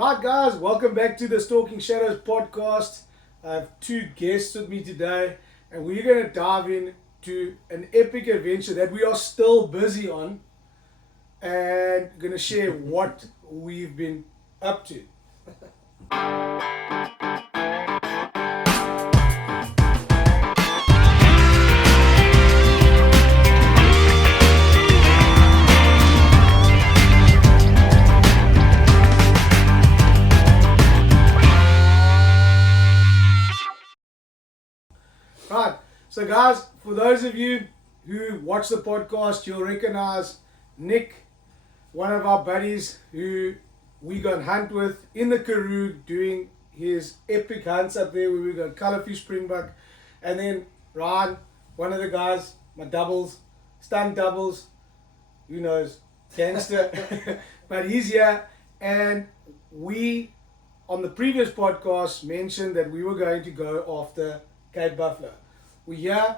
Right, guys, welcome back to the Stalking Shadows podcast. I have two guests with me today, and we're going to dive into an epic adventure that we are still busy on and going to share what we've been up to. Right, so guys, for those of you who watch the podcast, you'll recognize Nick, one of our buddies who we go and hunt with in the Karoo, doing his epic hunts up there where we got colourfish, springbuck, and then Ryan, one of the guys, my doubles, stunt doubles, who knows, gangster, but he's here, and we on the previous podcast mentioned that we were going to go after Cape Buffalo. We're here,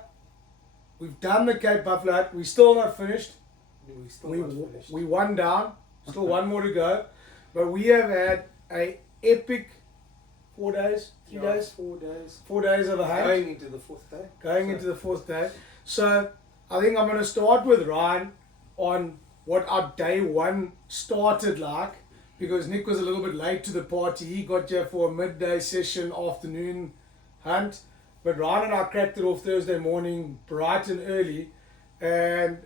we've done the Cape Buffalo, we're still not finished. We one down, still one more to go, but we have had a epic 4 days, 4 days of a hunt. Going into the fourth day. So I think I'm going to start with Ryan on what our day one started like, because Nick was a little bit late to the party. He got here for a midday session, afternoon hunt, but Ryan and I cracked it off Thursday morning bright and early, and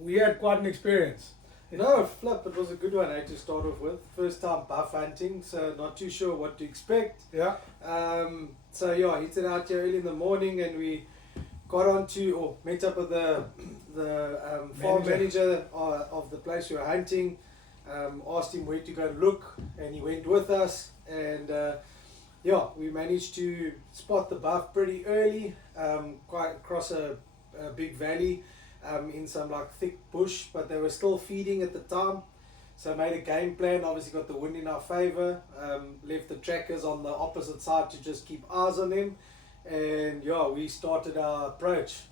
we had quite an experience. No, flip, it was a good one to start off with. First time buff hunting, so not too sure what to expect. Yeah. So yeah, hit it out here early in the morning, and we got met up with the farm manager of the place we were hunting. Asked him where to go look, and he went with us, and we managed to spot the buff pretty early, quite across a big valley. In some thick bush, but they were still feeding at the time, so I made a game plan. Obviously got the wind in our favor, left the trackers on the opposite side to just keep eyes on them, and we started our approach.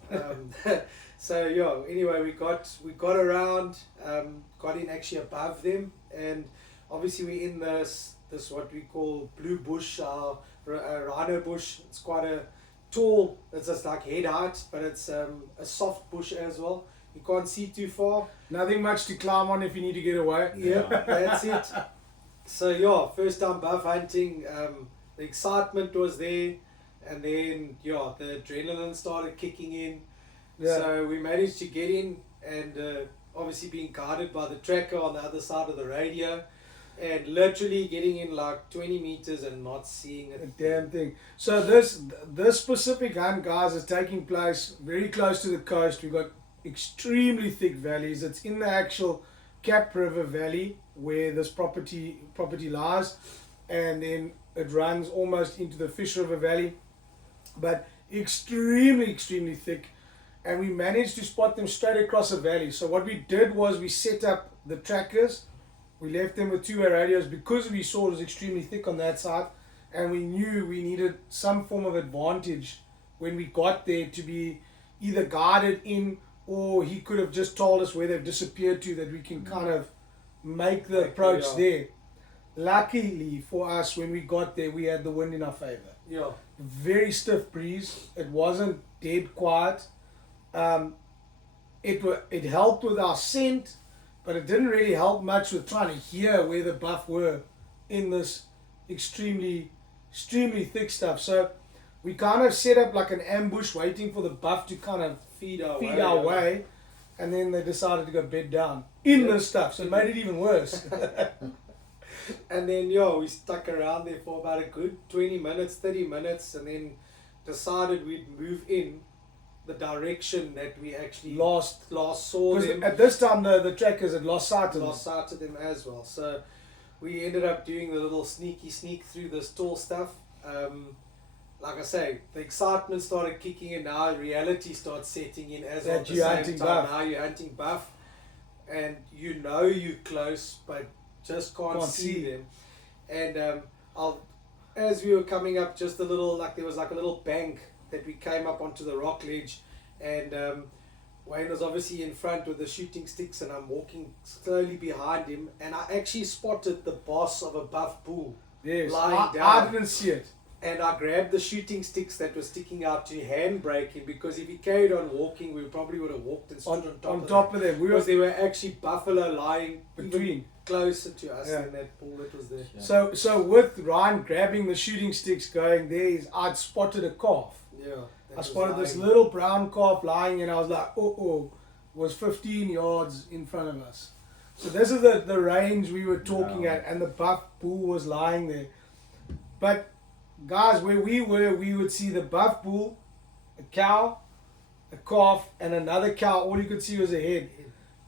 So anyway, we got around, got in actually above them, and obviously we're in this what we call blue bush, rhino bush. It's quite a tall, it's just like head height, but it's a soft bush as well. You can't see too far. Nothing much to climb on if you need to get away. Yeah, that's it. So first time buff hunting, the excitement was there, and then the adrenaline started kicking in. Yeah. So we managed to get in, and obviously being guided by the tracker on the other side of the radio, and literally getting in 20 meters and not seeing a damn thing. So this specific hunt, guys, is taking place very close to the coast. We've got extremely thick valleys. It's in the actual Cap River Valley where this property lies, and then it runs almost into the Fish River Valley, but extremely thick, and we managed to spot them straight across the valley. So what we did was we set up the trackers. We left them with two-way radios because we saw it was extremely thick on that side, and we knew we needed some form of advantage when we got there to be either guided in, or he could have just told us where they've disappeared to, that we can kind of make the approach there. Luckily for us, when we got there, we had the wind in our favor. Yeah. Very stiff breeze. It wasn't dead quiet. It helped with our scent, but it didn't really help much with trying to hear where the buff were in this extremely thick stuff. So we kind of set up like an ambush, waiting for the buff to kind of feed our way, and then they decided to go bed down in this stuff, so it made it even worse. And then we stuck around there for about a good 20 minutes, 30 minutes, and then decided we'd move in the direction that we actually last saw them. At this time the trackers had lost sight of them as well. So we ended up doing the little sneak through this tall stuff. Like I say, the excitement started kicking in. Now reality starts setting in as well. At the same time. Now you're hunting buff, and you're close, but just can't see them. And as we were coming up, just a little, there was a little bank that we came up onto the rock ledge, and Wayne was obviously in front with the shooting sticks, and I'm walking slowly behind him, and I actually spotted the boss of a buff bull Yes, lying down. I didn't see it. And I grabbed the shooting sticks that were sticking out to handbrake him, because if he carried on walking, we probably would have walked and stood on top of them. Because there were actually buffalo lying between, closer to us than that bull that was there. Yeah. So with Ryan grabbing the shooting sticks going there, I'd spotted a calf. Yeah. I spotted this little brown calf lying, and I was like, was 15 yards in front of us. So this is the range we were talking at, and the buff bull was lying there. But guys, where we were, we would see the buff bull, a cow, a calf, and another cow. All you could see was a head.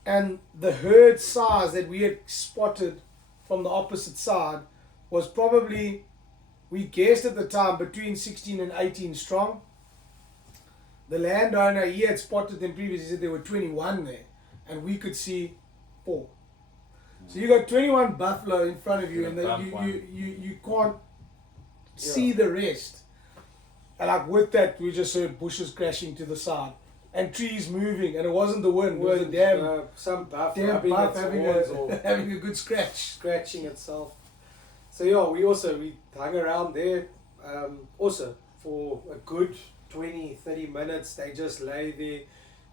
And the herd size that we had spotted from the opposite side was probably, we guessed at the time, between 16 and 18 strong. The landowner, he had spotted them previously, he said there were 21 there, and we could see 4. So you got 21 buffalo in front of you, and you can't see the rest. And like with that, we just heard bushes crashing to the side and trees moving, and it wasn't the wind, it was some buff having a good scratching itself. So yeah, we hung around there also for a good 20-30 minutes. They just lay there,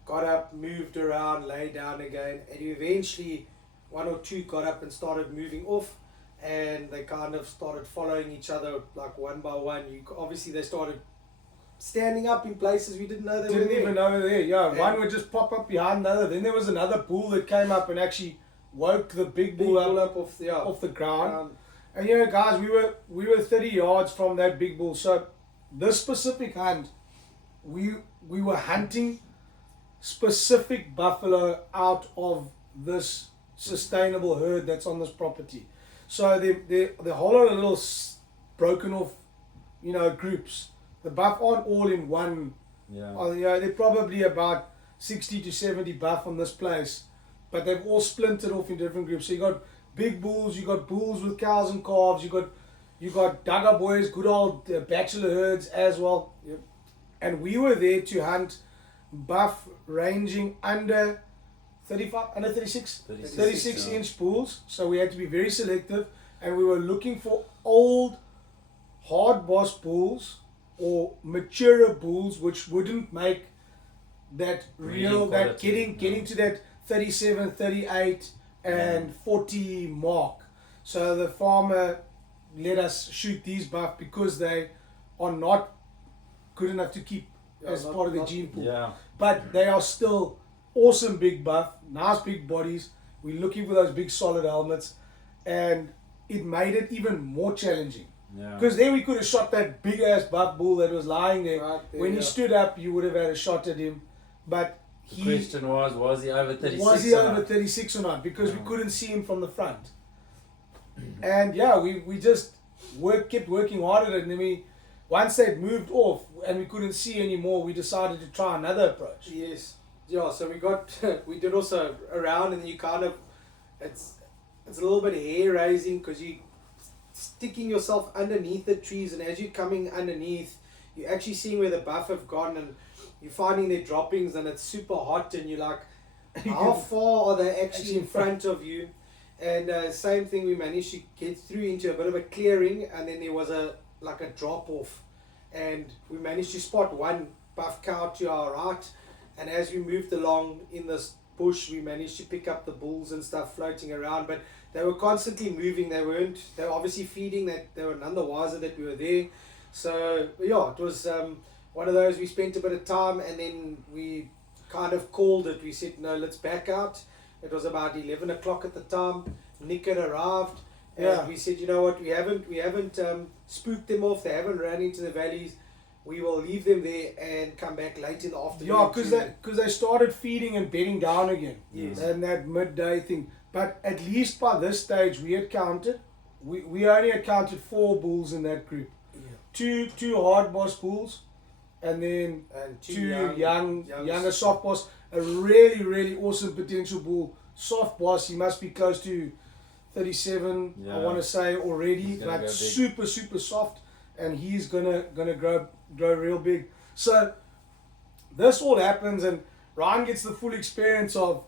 got up, moved around, lay down again, and eventually 1 or 2 got up and started moving off, and they kind of started following each other like one by one. Obviously they started standing up in places we didn't know they were there. Didn't even know they were there. Yeah, and one would just pop up behind the other. Then there was another bull that came up and actually woke the big bull up off the ground. And you know, guys, we were 30 yards from that big bull. So this specific hunt, we were hunting specific buffalo out of this sustainable herd that's on this property. So the whole lot of little broken off, groups. The buff aren't all in one. Yeah. They're probably about 60 to 70 buff on this place, but they've all splintered off in different groups. So you got big bulls, you got bulls with cows and calves, you got Duggar boys, good old bachelor herds as well. Yep. And we were there to hunt buff ranging under 36 inch bulls. So we had to be very selective, and we were looking for old hard boss bulls or mature bulls which wouldn't make that real, that getting to that 37, 38 and 40 mark. So the farmer let us shoot these buff because they are not good enough to keep as part of the gene pool. Yeah. But they are still awesome big buff, nice big bodies. We're looking for those big solid helmets, and it made it even more challenging. Because then we could have shot that big ass buff bull that was lying there. Right there, when he stood up, you would have had a shot at him. But the question was he over 36? Was he over 36 or not? Because we couldn't see him from the front. And yeah, we just kept working hard at it. And then once they'd moved off and we couldn't see anymore, we decided to try another approach. Yes. Yeah, so we did also around, and you kind of, it's a little bit hair raising because you sticking yourself underneath the trees, and as you're coming underneath, you're actually seeing where the buff have gone, and you're finding their droppings, and it's super hot, and you're like, how far are they actually in front of you? And same thing, we managed to get through into a bit of a clearing, and then there was a drop off, and we managed to spot one buff cow to our right, and as we moved along in this bush, we managed to pick up the bulls and stuff floating around, but they were constantly moving. They were obviously feeding, that they were none the wiser that we were there. So yeah, it was one of those. We spent a bit of time, and then we kind of called it. We said, no, let's back out. It was about 11 o'clock at the time. Nick had arrived, and we said, you know what, we haven't spooked them off. They haven't ran into the valleys. We will leave them there and come back late in the afternoon. Yeah, because they started feeding and bedding down again. Yes. And that midday thing. But at least by this stage, we had counted. We only had counted 4 bulls in that group. Yeah. Two hard boss bulls, and then two younger soft boss. A really, really awesome potential bull. Soft boss, he must be close to 37, I want to say already, but super, super soft, and he's gonna grow real big. So this all happens, and Ryan gets the full experience of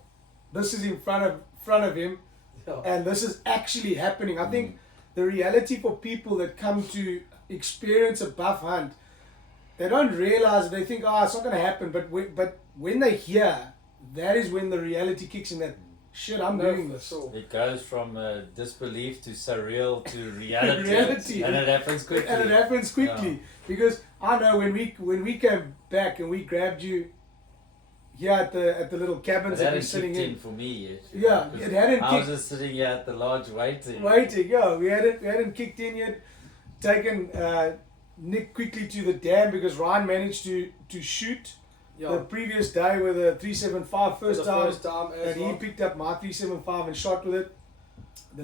this is in front of him, Yeah. and this is actually happening. I think the reality for people that come to experience a buff hunt, they don't realize. They think, oh, it's not going to happen. But when they hear, that is when the reality kicks in. That shit, I'm doing this. Sure. It goes from disbelief to surreal to reality. Reality. And it happens quickly. And it happens quickly because I know when we came back and we grabbed you here at the little cabins It that we're hadn't sitting kicked in. in for me yet. Yeah, it hadn't I was kicked. just sitting here at the lodge waiting. Yeah, we hadn't kicked in yet. Taken Nick quickly to the dam because Ryan managed to shoot Yeah. the previous day with a 375 For the first time as and well. he picked up my 375 and shot with it. The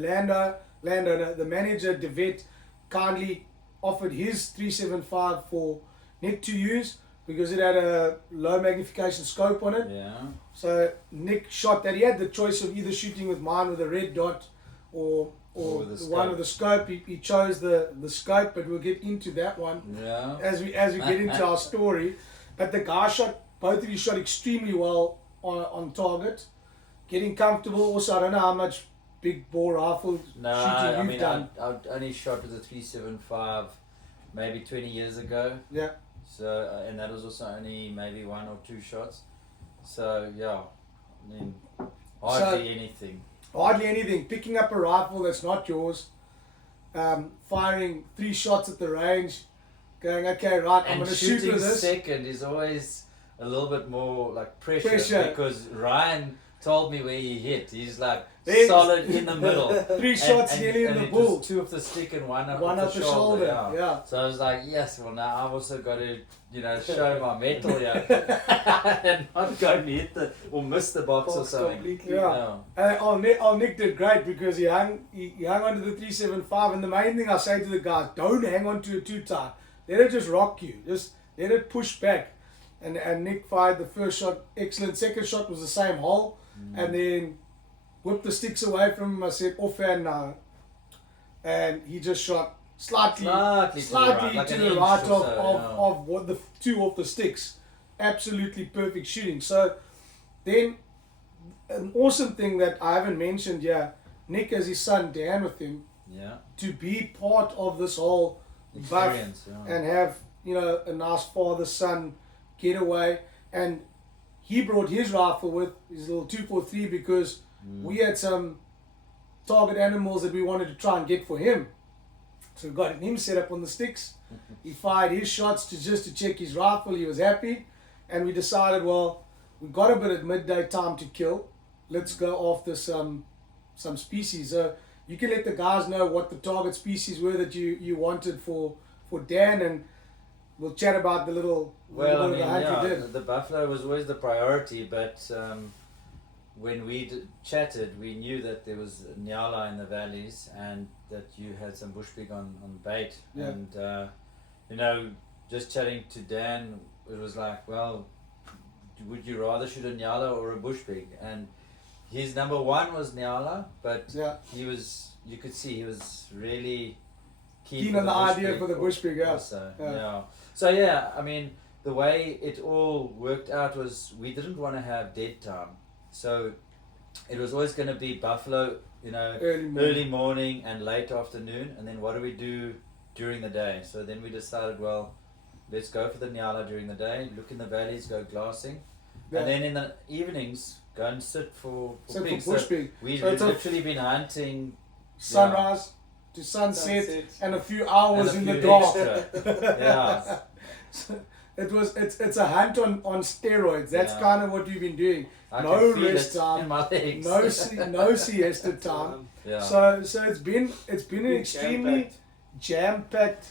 landowner, the manager, DeVet, kindly offered his 375 for Nick to use because it had a low magnification scope on it. Yeah. So Nick shot that. He had the choice of either shooting with mine with a red dot or Or the the one with the scope. He chose the scope, but we'll get into that one Yeah. as we get into our story. But the guy both of you shot extremely well on target, getting comfortable. Also, I don't know how much big bore rifle No, shooting I you've mean, done. I only shot with a 375 maybe 20 years ago. Yeah. So, and that was also only maybe 1 or 2 shots. So, yeah, I mean, hardly anything. Hardly anything. Picking up a rifle that's not yours, firing 3 shots at the range, going, okay, right, I'm And going to shoot shooting with this. second is always a little bit more like pressure. Because Ryan told me where he hit. He's like There's- solid in the middle. 3 shots nearly in and the it bull. was 2 off the stick and 1 up, One off up the shoulder. Yeah. So I was like, yes, well now I've also got to, show my mettle here and not go and hit or miss the box or Box something. completely. Yeah. Nick did great because he hung onto the 375, and the main thing I say to the guys, don't hang on to it too tight. Let it just rock you. Just let it push back. And Nick fired the first shot, excellent. Second shot was the same hole, and then whipped the sticks away from him. I said, off hand now. And he just shot slightly to the right of what the 2 off the sticks. Absolutely perfect shooting. So then an awesome thing that I haven't mentioned here, Nick has his son Dan with him Yeah. to be part of this whole buff Experience. and have a nice father-son getaway. And he brought his rifle with his little 243 because we had some target animals that we wanted to try and get for him. So we got him set up on the sticks. He fired his shots to check his rifle. He was happy, and we decided, well, we got a bit of midday time to kill. Let's go after some species. So you can let the guys know what the target species were that you wanted for Dan, and we'll chat about the little Well, I bit mean, of the hunt we did. the buffalo was always the priority, but when we chatted, we knew that there was nyala in the valleys and that you had some bush pig on bait. Yeah. And, just chatting to Dan, it was like, well, would you rather shoot a nyala or a bush pig? And his number 1 was nyala, but Yeah. you could see he was really Keen on the idea for the bush pig, yeah. also, Yeah. So yeah, I mean, the way it all worked out was we didn't want to have dead time, so it was always going to be buffalo, early morning and late afternoon, and then what do we do during the day? So then we decided, well, let's go for the nyala during the day, look in the valleys, go glassing, and then in the evenings go and sit for pigs. bush pig. We've So it's a literally been hunting sunrise to sunset, and a few hours and a in the few dark. extra. Yeah. It's a hunt on steroids. That's Yeah. kind of what we've been doing. I No can feel rest it time, in my legs. no siesta time. Yeah. So it's been an extremely jam-packed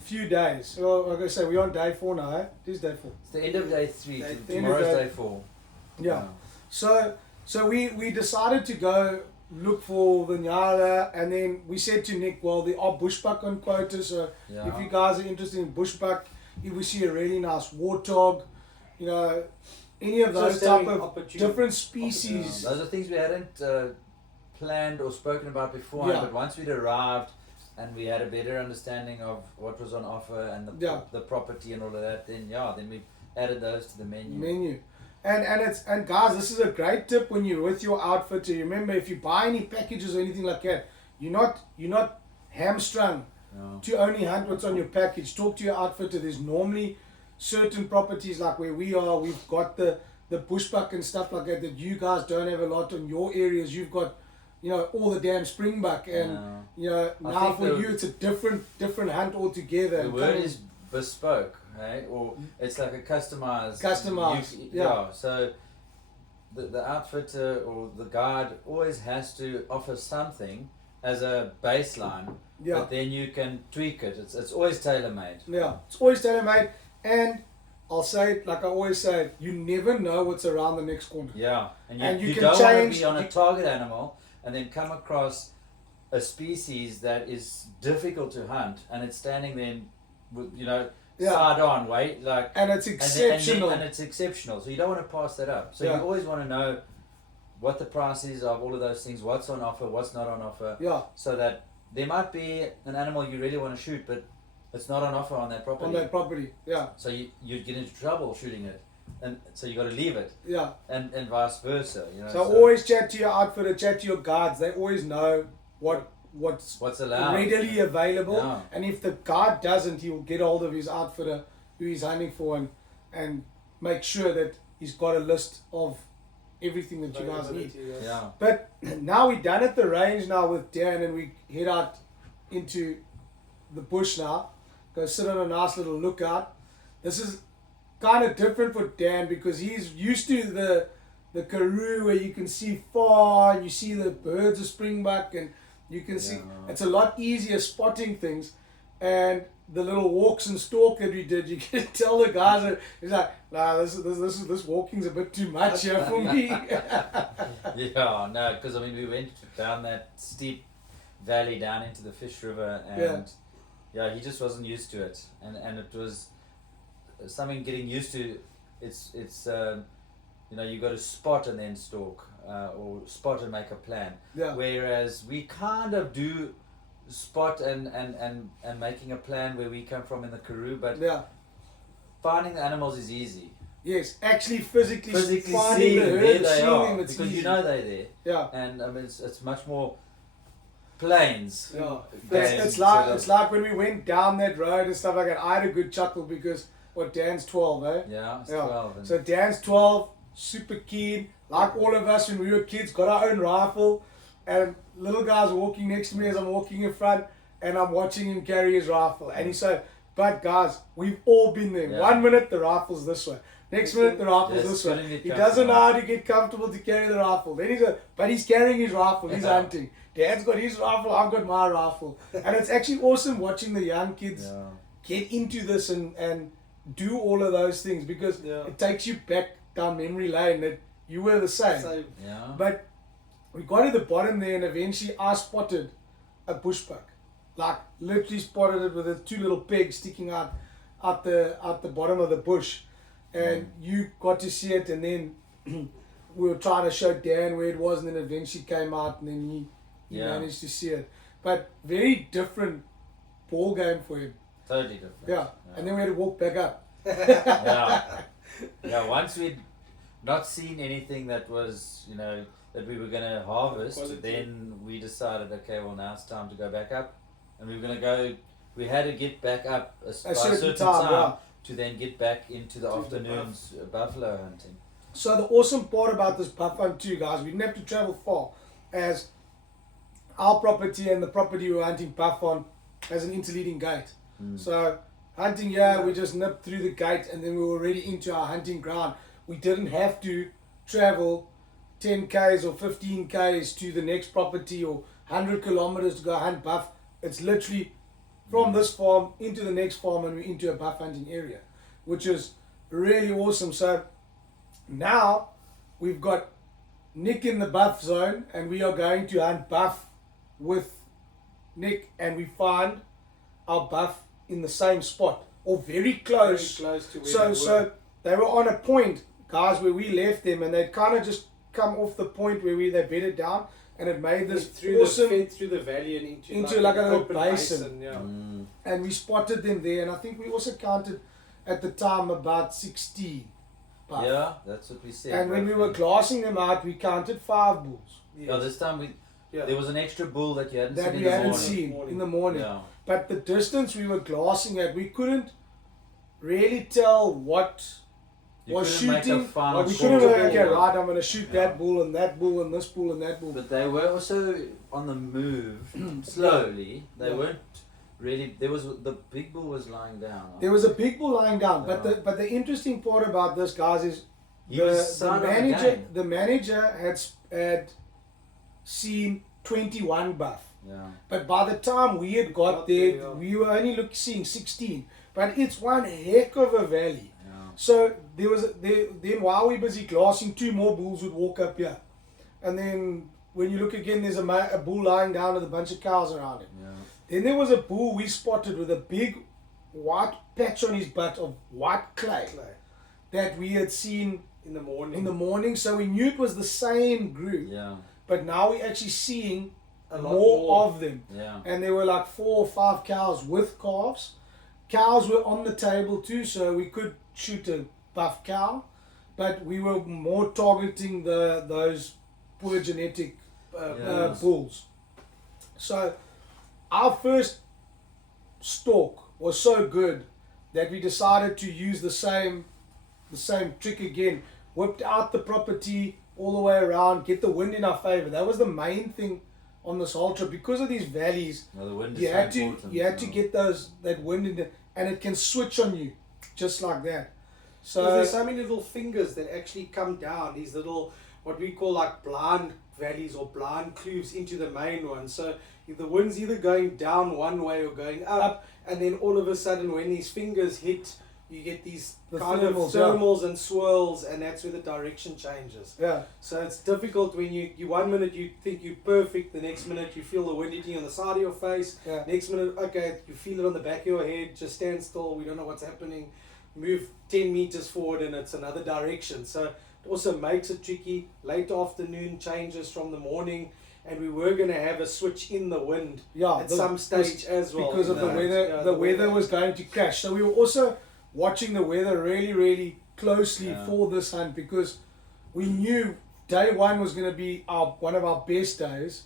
few days. Well, like I say, we're on day 4 now. Eh? This is day 4. It's the end of day 3. The end of Tomorrow's day- day 4. Yeah. So we decided to go look for the nyala, and then we said to Nick, well, there are bushbuck on quota, so Yeah. if you guys are interested in bushbuck, if we see a really nice warthog, any of those Just type having of opportunity- different Yeah. species. Those are things we hadn't planned or spoken about before, Yeah. but once we'd arrived and we had a better understanding of what was on offer and Yeah. the property and all of that, then we added those to the menu. And guys, this is a great tip when you're with your outfitter. Remember, if you buy any packages or anything like that, you're not hamstrung No. to only hunt what's on your package. Talk to your outfitter. There's normally certain properties like where we are. We've got the bushbuck and stuff like that you guys don't have a lot in your areas. You've got, all the damn springbuck, and I now think for you it's a different hunt altogether. The word is bespoke, right? Or it's like a customized. Yeah. So the outfitter or the guide always has to offer something as a baseline, Yeah. but then you can tweak it. It's always tailor made. Yeah, it's always tailor made, and I'll say it like I always say, you never know what's around the next corner. Yeah, And you you can don't want to change- be on a target animal and then come across a species that is difficult to hunt, and it's standing there, with, side on, like. And it's exceptional. And it's exceptional, so you don't want to pass that up. So Yeah. you always want to know what the price is of all of those things, what's on offer, what's not on offer, Yeah, so that there might be an animal you really want to shoot, but it's not on offer on that property. on that property. Yeah, So you get into trouble shooting it, and so you got to leave it, yeah. and vice versa. So always chat to your outfitter, chat to your guards. They always know what's what's allowed. readily available. Yeah. And if the guard doesn't, he will get hold of his outfitter who he's hunting for and make sure that he's got a list of everything that you guys need. Yeah. But now we're done at the range now with Dan, and we head out into the bush now. Go sit on a nice little lookout. This is kind of different for Dan because he's used to the karoo where you can see far and you see the birds of springbuck, and you can see it's a lot easier spotting things. And the little walks and stalk that we did, you can tell the guys that he's like, nah, this walking's a bit too much here for me. Yeah, no, because we went down that steep valley down into the Fish River, and he just wasn't used to it, and it was something getting used to. It's you got to spot and then stalk, or spot and make a plan. Yeah. Whereas we kind of do spot and making a plan where we come from in the Karoo, but finding the animals is easy. Yes, actually physically finding seeing the herd, where they seeing are, them, it's because easy. they're there. Yeah. And it's much more plains. Yeah, than it's sort of- like when we went down that road and stuff like that. I had a good chuckle because Dan's 12, eh? Yeah, it's Yeah. 12. And So Dan's 12, super keen. Like all of us when we were kids, got our own rifle, and little guy's walking next to me as I'm walking in front, and I'm watching him carry his rifle. And he said, "But guys, we've all been there. Yeah. 1 minute the rifle's this way, next minute the rifle's Yes, this way. couldn't get He doesn't know comfortable. how to get comfortable to carry the rifle. Then but he's carrying his rifle. He's Yeah. hunting. Dad's got his rifle. I've got my rifle, and it's actually awesome watching the young kids yeah. get into this and do all of those things because it takes you back down memory lane that you were the same. So, Yeah. But we got to the bottom there, and eventually I spotted a bushbuck, like literally spotted it with the two little pegs sticking out the bottom of the bush, and you got to see it, and then we were trying to show Dan where it was, and then eventually came out, and then he managed to see it. But very different ball game for him. Totally different. Yeah. And then we had to walk back up. Yeah, once we'd not seen anything that was, that we were going to harvest, Quality. then we decided, okay, well, now it's time to go back up. And we were going to go, we had to get back up by a certain time to then get back into the afternoons buffalo hunting. So the awesome part about this buff hunt too, guys, we didn't have to travel far, as our property and the property we were hunting buff on has an interleading gate. So hunting here, we just nipped through the gate and then we were already into our hunting ground. We didn't have to travel 10 k's or 15 k's to the next property or 100 kilometers to go hunt buff. It's literally from this farm into the next farm and we're into a buff hunting area, which is really awesome. So now we've got Nick in the buff zone and we are going to hunt buff with Nick, and we find our buff in the same spot or very close. Very close to where So they were on a point, guys, where we left them, and they'd kind of just come off the point where they bedded down, and it made this awesome through the valley and into like a little open basin. yeah. And we spotted them there, and I think we also counted at the time about 16 buff. Yeah, that's what we said. And when we were roughly. glassing them out, we counted 5 bulls Yeah, this time Yeah. there was an extra bull that you hadn't that seen we in the hadn't morning. seen in the morning. Yeah. But the distance we were glassing at, we couldn't really tell what You was couldn't make a shooting. final We call. couldn't go, okay, Yeah. right, I'm going to shoot Yeah. that bull and that bull and this bull and that bull. But they were also on the move slowly. They Yeah. weren't really. There was the big bull was lying down. There was a big bull lying down. Yeah. But the interesting part about this, guys, is He was side of the manager had seen 21 buff. Yeah. But by the time we had got there, yeah. we were only seeing 16. But it's one heck of a valley. Yeah. So then while we're busy glassing, 2 more bulls would walk up here. And then when you look again, there's a bull lying down with a bunch of cows around him. Yeah. Then there was a bull we spotted with a big white patch on his butt of white clay that we had seen In the morning. in the morning. So we knew it was the same group. Yeah. But now we're actually seeing A lot more of them. Yeah. And there were like 4 or 5 cows with calves. Cows were on the table too, so we could shoot a buff cow, but we were more targeting those poor genetic Yes. bulls. So our first stalk was so good that we decided to use the same trick again. Whipped out the property all the way around, get the wind in our favor. That was the main thing on this whole trip. Because of these valleys, Well, the wind is you so had to important, get that wind in and it can switch on you just like that. So So there's so many little fingers that actually come down, these little, what we call like blind valleys or blind cleaves into the main one. So if the wind's either going down one way or going up, and then all of a sudden when these fingers hit, you get these The kind thermals, of thermals and swirls, and that's where the direction changes. yeah, So it's difficult when you 1 minute you think you're perfect, the next minute you feel the wind hitting on the side of your face, yeah, next minute, okay, you feel it on the back of your head, just stand still, we don't know what's happening, move 10 meters forward and it's another direction. So it also makes it tricky. Late afternoon changes from the morning, and we were going to have a switch in the wind yeah. at some stage as well. because of the No, weather. yeah, The weather was going to crash, so we were also watching the weather really, really closely Yeah. for this hunt because we knew day 1 was going to be one of our best days.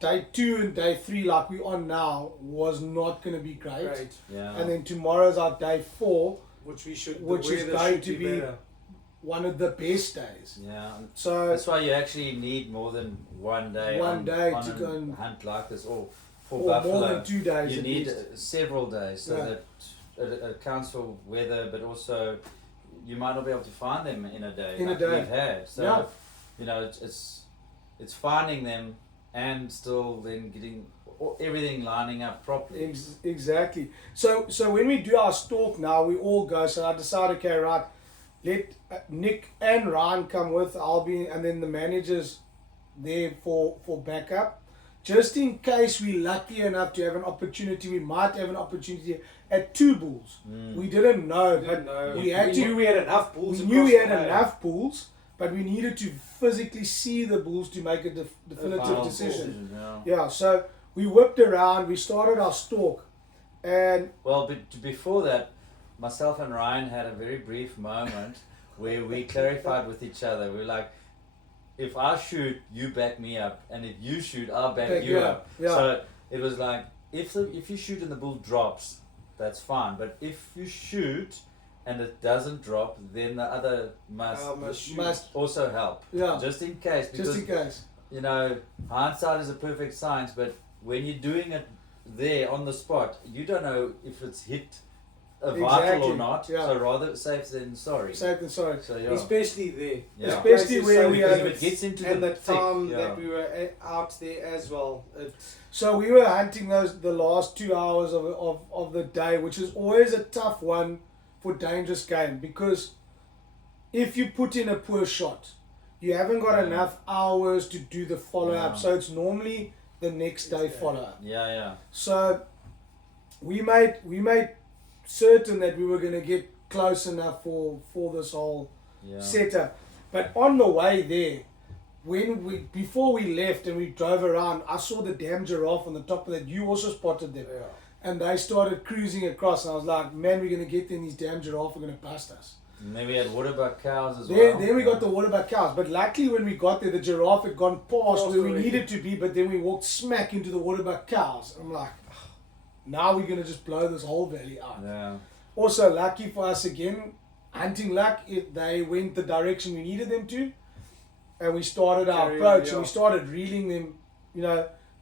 Day 2 and day 3, like we're on now, was not going to be great. great, Yeah. And then tomorrow's our day 4, which we should, Which the is weather going should to be better. one of the best days. Yeah. So That's why you actually need more than one day. One day on to a go and- hunt like this, or for or buffalo. more than 2 days. You at need least. several days so Yeah. that it accounts for weather, but also you might not be able to find them in a day. In a like day. we've had. So Yeah. you know, it's finding them and still then getting everything lining up properly. Exactly. So when we do our stalk now, we all go. So I decided, okay, right, let Nick and Ryan come with. I'll be, and then the manager's there for backup, just in case we're lucky enough to have an opportunity. We might have an opportunity at 2 bulls. We didn't know, We but didn't know. we had to. knew we had enough bulls. We knew we across had the way. enough bulls, but we needed to physically see the bulls to make a definitive Final decision. Yeah. Yeah, so we whipped around, we started our stalk, and Well, but before that, myself and Ryan had a very brief moment where we clarified with each other. We were like, if I shoot, you back me up, and if you shoot, I'll back you yeah, up. yeah. So it was like, if you shoot and the bull drops, that's fine. But if you shoot and it doesn't drop, then the other Must shoot. must, also help, yeah, just in case. Because just in case. you know, hindsight is a perfect science, but when you're doing it there on the spot, you don't know if it's hit a vital Exactly, or not. yeah. So rather safe than sorry. Safe and sorry. So yeah. Especially there. Yeah. Especially where we Because are. if it gets into And the the thick, time yeah. that we were out there as well. So we were hunting the last 2 hours of the day, which is always a tough one for dangerous game, because if you put in a poor shot, you haven't got Yeah. enough hours to do the follow up. Yeah. So it's normally the next day follow up. Yeah. So we made certain that we were going to get close enough for this whole Yeah. setup. But on the way there, before we left and we drove around, I saw the damn giraffe on the top of that. You also spotted them, and they started cruising across. And I was like, man, we're going to get there, and these damn giraffe are going to bust us. And then we had waterbuck cows as Then, well. then we got the waterbuck cows. But luckily when we got there, the giraffe had gone past where we already. needed to be, but then we walked smack into the waterbuck cows. I'm like, now we're going to just blow this whole valley out. Yeah. Also, lucky for us again, hunting luck, they went the direction we needed them to. And we started our Carry approach on, and we started reeling them,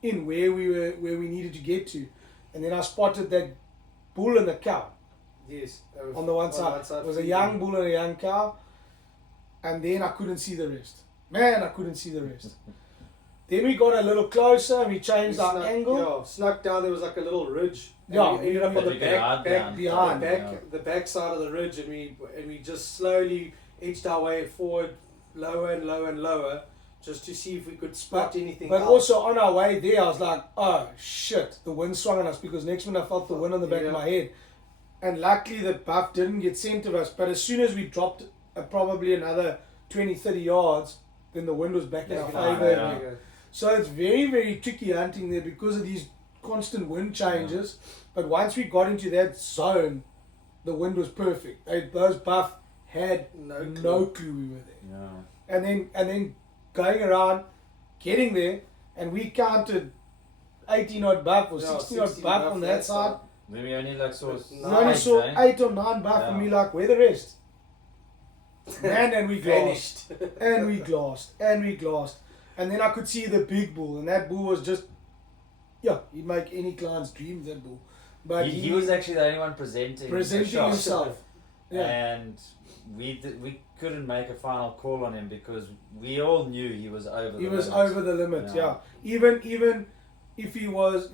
in where we needed to get to. And then I spotted that bull and the cow. Yes. On the one side. It was a young bull and a young cow. And then I couldn't see the rest. Man, I couldn't see the rest. Then we got a little closer and we changed our angle. Yeah, snuck down. There was like a little ridge. And Yeah, we ended up on But the we could hide back behind. behind. the back side of the ridge, and we just slowly edged our way forward, lower and lower and lower, just to see if we could spot anything. But else. also on our way there, I was like, oh shit, the wind swung on us because next minute I felt the wind on the back of my head. And luckily the buff didn't get scent of us. But as soon as we dropped probably another 20, 30 yards, then the wind was back in our favour. Yeah. So it's very, very tricky hunting there because of these constant wind changes. But once we got into that zone, the wind was perfect. Those buff had no clue we were there. Yeah. And then going around, getting there, and we counted 18 odd buff or 16 odd buff on that side. Then we only like saw We only saw 8 or 9 buff, and we like, where the rest? Man, and we glassed, and we glassed, and we glassed. And then I could see the big bull, and that bull was just, he'd make any client's dream, that bull. But he was actually the only one presenting the shot. himself. Yeah. And we couldn't make a final call on him because we all knew he was over the limit. He was over the limit, yeah. Even if he was,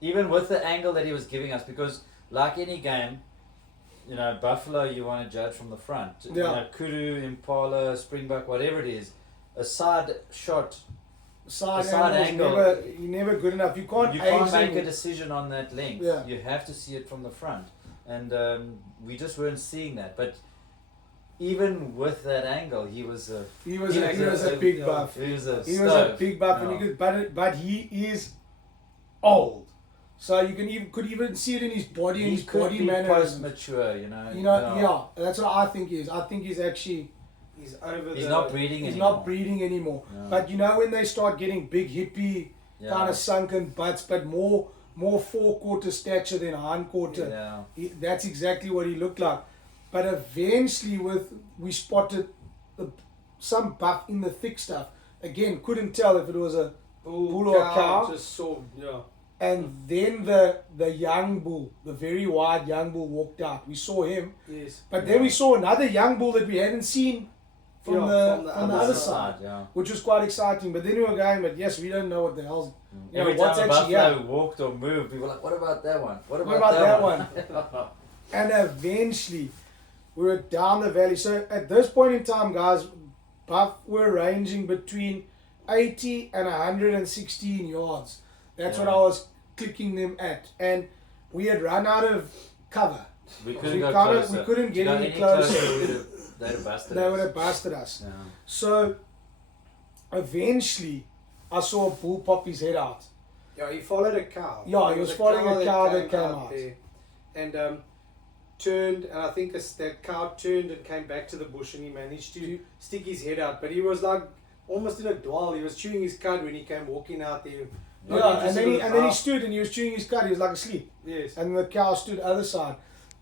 even with the angle that he was giving us, because like any game, buffalo you want to judge from the front. Yeah. Kudu, impala, springbuck, whatever it is, a side shot. side angle. You're never good enough. You can't Make a decision on that length. Yeah. You have to see it from the front, and we just weren't seeing that. But even with that angle, he was a big buff. He was a He was a big buff, and he could, but he is old. So you could even see it in his body and his body mannerisms. Mature, that's what I think he is. I think he's actually he's not breeding He's anymore. not breeding anymore. No. But when they start getting big hippie kind of sunken butts, but more forequarter stature than hindquarter. That's exactly what he looked like. But eventually, we spotted some buff in the thick stuff. Again, couldn't tell if it was a bull or a cow. Just saw, And then the young bull, the very wide young bull, walked out. We saw him. Yes. But then we saw another young bull that we hadn't seen from the other side, which was quite exciting. But then we were going, but yes, we don't know what the hell's... Every what's time a actually buffalo walked or moved, we were like, what about that one? What about that one? And eventually, we were down the valley. So at this point in time, guys, buff were ranging between 80 and 116 yards. That's what I was clicking them at. And we had run out of cover. We couldn't get any closer. They would have busted us. Yeah. So eventually, I saw a bull pop his head out. Yeah, he followed a cow. Yeah, he was following a cow that came out. There. And turned, and I think that cow turned and came back to the bush, and he managed to stick his head out. But he was like almost in a dwell. He was chewing his cud when he came walking out there. And then he stood and he was chewing his cud. He was like asleep. Yes. And the cow stood other side.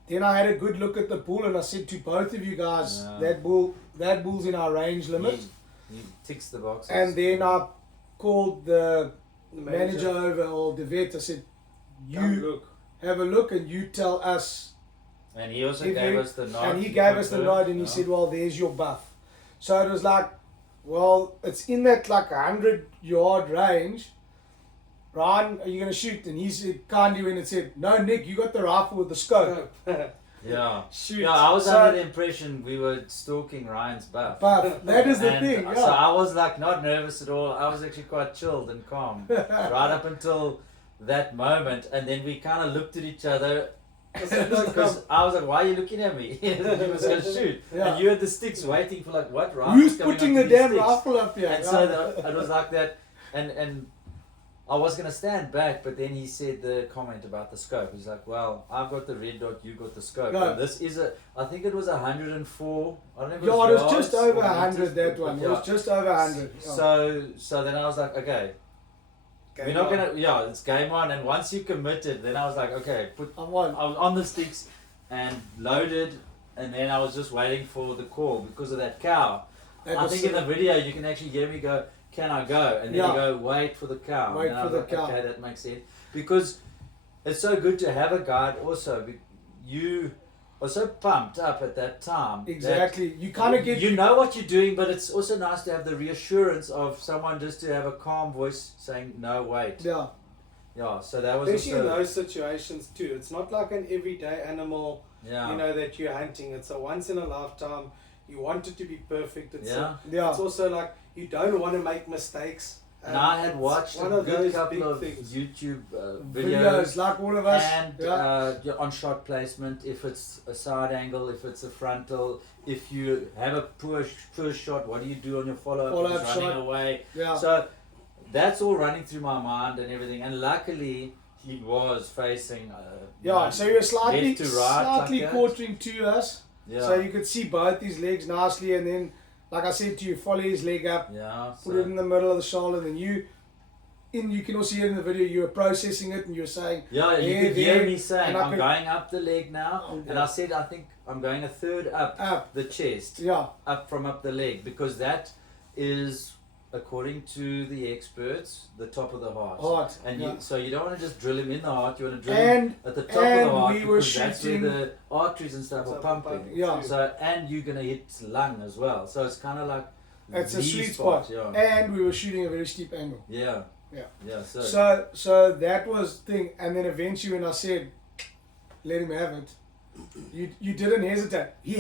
Then I had a good look at the bull, and I said to both of you guys, that bull's in our range limit. He ticks the boxes. And then I called the manager over, or the vet. I said, you have a look and you tell us. And he also gave us the nod. And he gave us the nod, and he said, well, there's your buff. So it was like, well, it's in that like 100-yard range. Ryan, are you going to shoot? And he said, kindly went and said, no, Nick, you got the rifle with the scope. Yeah. Shoot. Yeah, I was under the impression we were stalking Ryan's buff. That is the thing. Yeah. So I was like not nervous at all. I was actually quite chilled and calm right up until that moment. And then we kind of looked at each other. Because I was like, why are you looking at me? He was going to shoot. Yeah. And you had the sticks waiting for like, what? Ryan's Who's putting the damn rifle up here? And so it was like that. And I was gonna stand back, but then he said the comment about the scope. He's like, "Well, I've got the red dot, you got the scope. No. And this is I think it was 104. I don't know if it Yeah, was it was yards just over or 100 meters, that but one. It yeah. was just over 100. Yeah. So then I was like, okay, Game we're not on. gonna. Yeah, it's game on. And once you committed, then I was like, okay, I won. I was on the sticks and loaded, and then I was just waiting for the call because of that cow. That I was think in the video you can actually hear me go, "Can I go?" And then Yeah. you go, "Wait for the cow." Wait and I for was the like, cow. Okay, that makes sense because it's so good to have a guide. Also, you are so pumped up at that time. that Exactly. You kind of get. You know what you're doing, but it's also nice to have the reassurance of someone just to have a calm voice saying, "No, wait." Yeah. Yeah. So that was Especially in also, those situations too. It's not like an everyday animal, yeah. you know, that you're hunting. It's a once in a lifetime. You want it to be perfect. It's Yeah. Yeah. It's also like you don't want to make mistakes. And I had it's watched one a of good those couple big of things. YouTube Videos like all of us. and Yeah. your on shot placement, if it's a side angle, if it's a frontal, if you have a poor first shot, what do you do on your follow-up? Follow-up If it's running shot. away. Yeah. So that's all running through my mind and everything. And luckily, he was facing. Yeah. So you were slightly, left to right slightly like that. quartering to us. Yeah. So you could see both his legs nicely, and then, like I said to you, follow his leg up, yeah. put it in the middle of the shoulder, and then you can also hear in the video you were processing it, and you were saying, Yeah, you There, could hear there, me saying, and I I'm could- going up the leg now. Okay. And I said, I think I'm going a third up up. the chest, Yeah. up from up the leg, because that is, according to the experts, the top of the heart. Heart. And Yeah. so you don't want to just drill him in the heart, you want to drill him And at the top of and the heart we were because that's where shooting- the arteries and stuff are It's pumping. Yeah. So, and you're going to hit lung as well. So it's kind of like it's a the sweet spot. Yeah. And we were shooting a very steep angle. Yeah. Yeah. Yeah. So, So that was thing, and then eventually when I said, "Let him have it," you didn't hesitate. He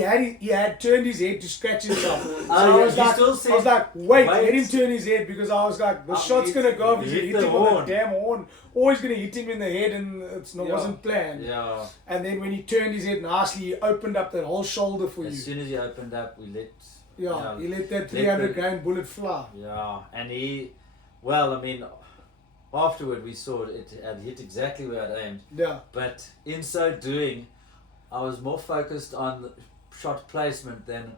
had turned his head to scratch himself. So Oh, I yeah, was you like, still said, I was like, wait, wait. let him turn his head, because I was like, the shot's hit- gonna go off. He's hit gonna hit the him with horn. the damn horn. Always gonna hit him in the head, and it's not Yeah. wasn't planned. yeah. And then when he turned his head nicely, he opened up that whole shoulder for As you. soon as he opened up, we let. Yeah, he let that Let 300 the- grain bullet fly. Yeah, and well, I mean, afterward we saw it had hit exactly where I'd aimed, Yeah. but in so doing, I was more focused on the shot placement than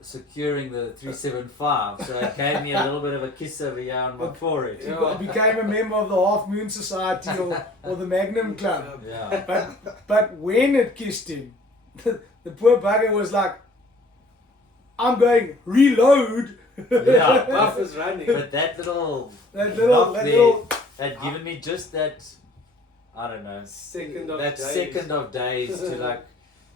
securing the 375. So it gave me a little bit of a kiss over here on my forehead. He became a member of the Half Moon Society or the Magnum Club. Yeah, But when it kissed him, the poor bugger was like, I'm going, reload. yeah. Buff is running. But that little That little, knock that there little, had given me just that, I don't know, Second of that days. second of days to like.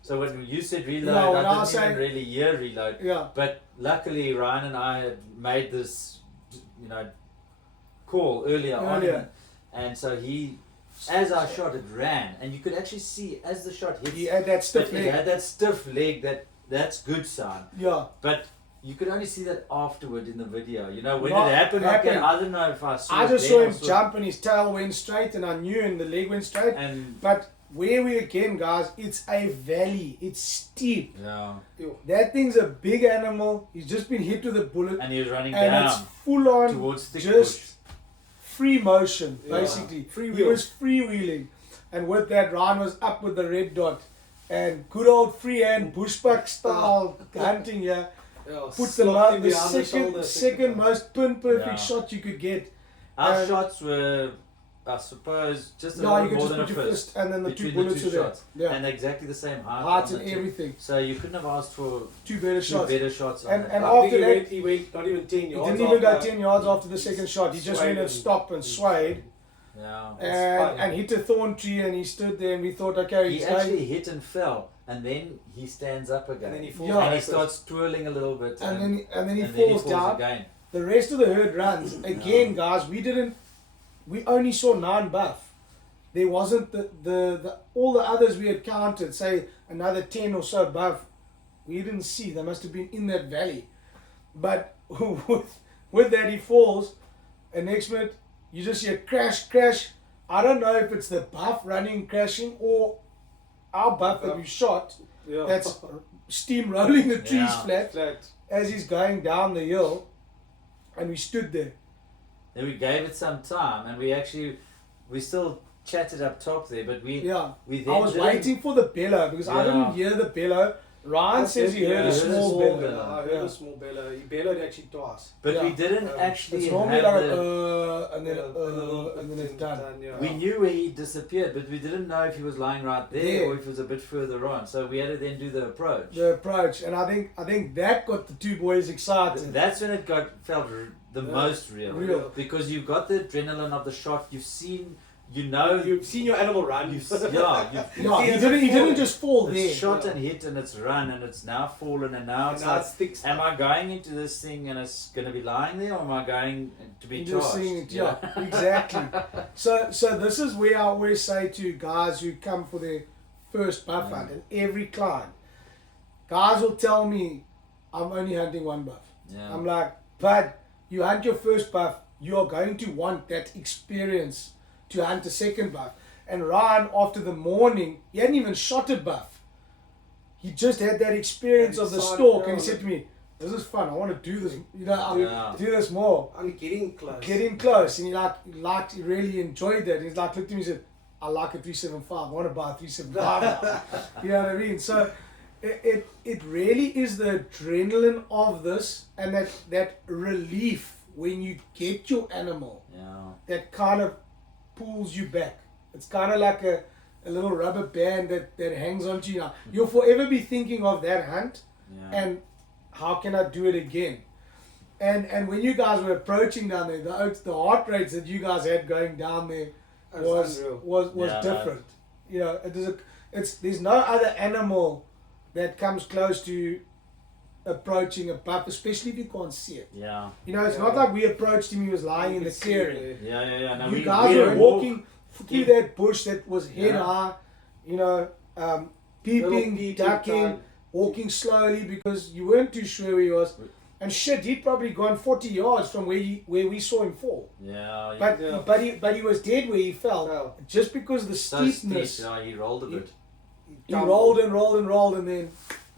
So when you said reload, Yeah, when I I was didn't even saying- really hear reload. yeah, But luckily, Ryan and I had made this, call earlier on, Earlier. and so as I shot, it ran, and you could actually see as the shot hit, he had that stiff he leg. had that stiff leg. That's good sign. Yeah, But you could only see that afterward in the video. When What it happened, like that, happened? I don't know if I saw. I it just then saw or him jump and his tail went straight, and I knew, and the leg went straight. And But where we again, guys, it's a valley. It's steep. yeah, That thing's a big animal. He's just been hit with a bullet, and he was running and it's down full on towards thick just bush. free motion, Yeah. basically. Free He wheel. was freewheeling, and with that, Ryan was up with the red dot, and good old freehand bushbuck style hunting. Yeah, Yeah, put the, slopped him the behind the shoulder second time. most pin perfect Yeah. shot you could get. Our and- shots were, I suppose, just a No, little you could more just than a put your fist. fist, and then the two between bullets the were two there. shots, Yeah, and exactly the same height. height on and the two. everything. So you couldn't have asked for Two better two shots. better shots. On And- that. and I think after he that- went, he went not even 10 He yards. didn't even go after. 10 yards after the second shot. He just Swayed went and and- stopped and swayed yeah. and, fine. hit a thorn tree, and he stood there, and we thought, okay, He he's actually going. hit and fell, and then he stands up again, And then he falls Yeah. and he backwards. starts twirling a little bit, And then he and then falls down. again. The rest of the herd runs. Again, guys, we only saw 9 buff. There wasn't the all the others we had counted, say another 10 or so buff, we didn't see. They must have been in that valley. But with that, he falls, and next minute, you just hear crash, crash. I don't know if it's the buff running, crashing, or our buff that we shot Yeah. that's steamrolling the trees Yeah. flat flat. as he's going down the hill, and we stood there. Then we gave it some time, and we still chatted up top there, but we then I was waiting for the bellow because I didn't hear the bellow. Ryan says he heard a small bellow. I heard a small bellow. He bellowed actually twice. But we didn't actually it's normally have like and then it's done. We knew where he disappeared, but we didn't know if he was lying right there or if he was a bit further on. So we had to then do the approach. And I think that got the two boys excited. That's when it felt the most real. Because you've got the adrenaline of the shot. You've seen your animal run. He didn't just fall there. It's shot and hit and it's run and it's now fallen and now it's like, am I going into this thing and it's going to be lying there, or am I going to be charged? Yeah, exactly. So this is where I always say to guys who come for their first buff hunt, and every client, guys will tell me, I'm only hunting one buff. Yeah. I'm like, but you hunt your first buff, you are going to want that experience to hunt a second buff. And Ryan, after the morning, he hadn't even shot a buff. He just had that experience of the stalk, and he said to me, this is fun, I want to do this, I'll do this more. I'm getting close. And he really enjoyed that. He's like, looked at me and said, I like a 375, I want to buy a 375 now. You know what I mean? So it really is the adrenaline of this, and that relief when you get your animal, that kind of pulls you back. It's kind of like a little rubber band that hangs onto you now. You'll forever be thinking of that hunt and how can I do it again. And when you guys were approaching down there, the heart rates that you guys had going down there was different. You know, there's no other animal that comes close to approaching a buff, especially if you can't see it. Yeah. You know, it's not like we approached him, he was lying in the clearing. Yeah. No, you guys were walking through that bush that was head high, peeping, ducking, walking slowly because you weren't too sure where he was. And shit, he'd probably gone 40 yards from where we saw him fall. Yeah. But he was dead where he fell. Just because of the steepness. He rolled a bit. He rolled and then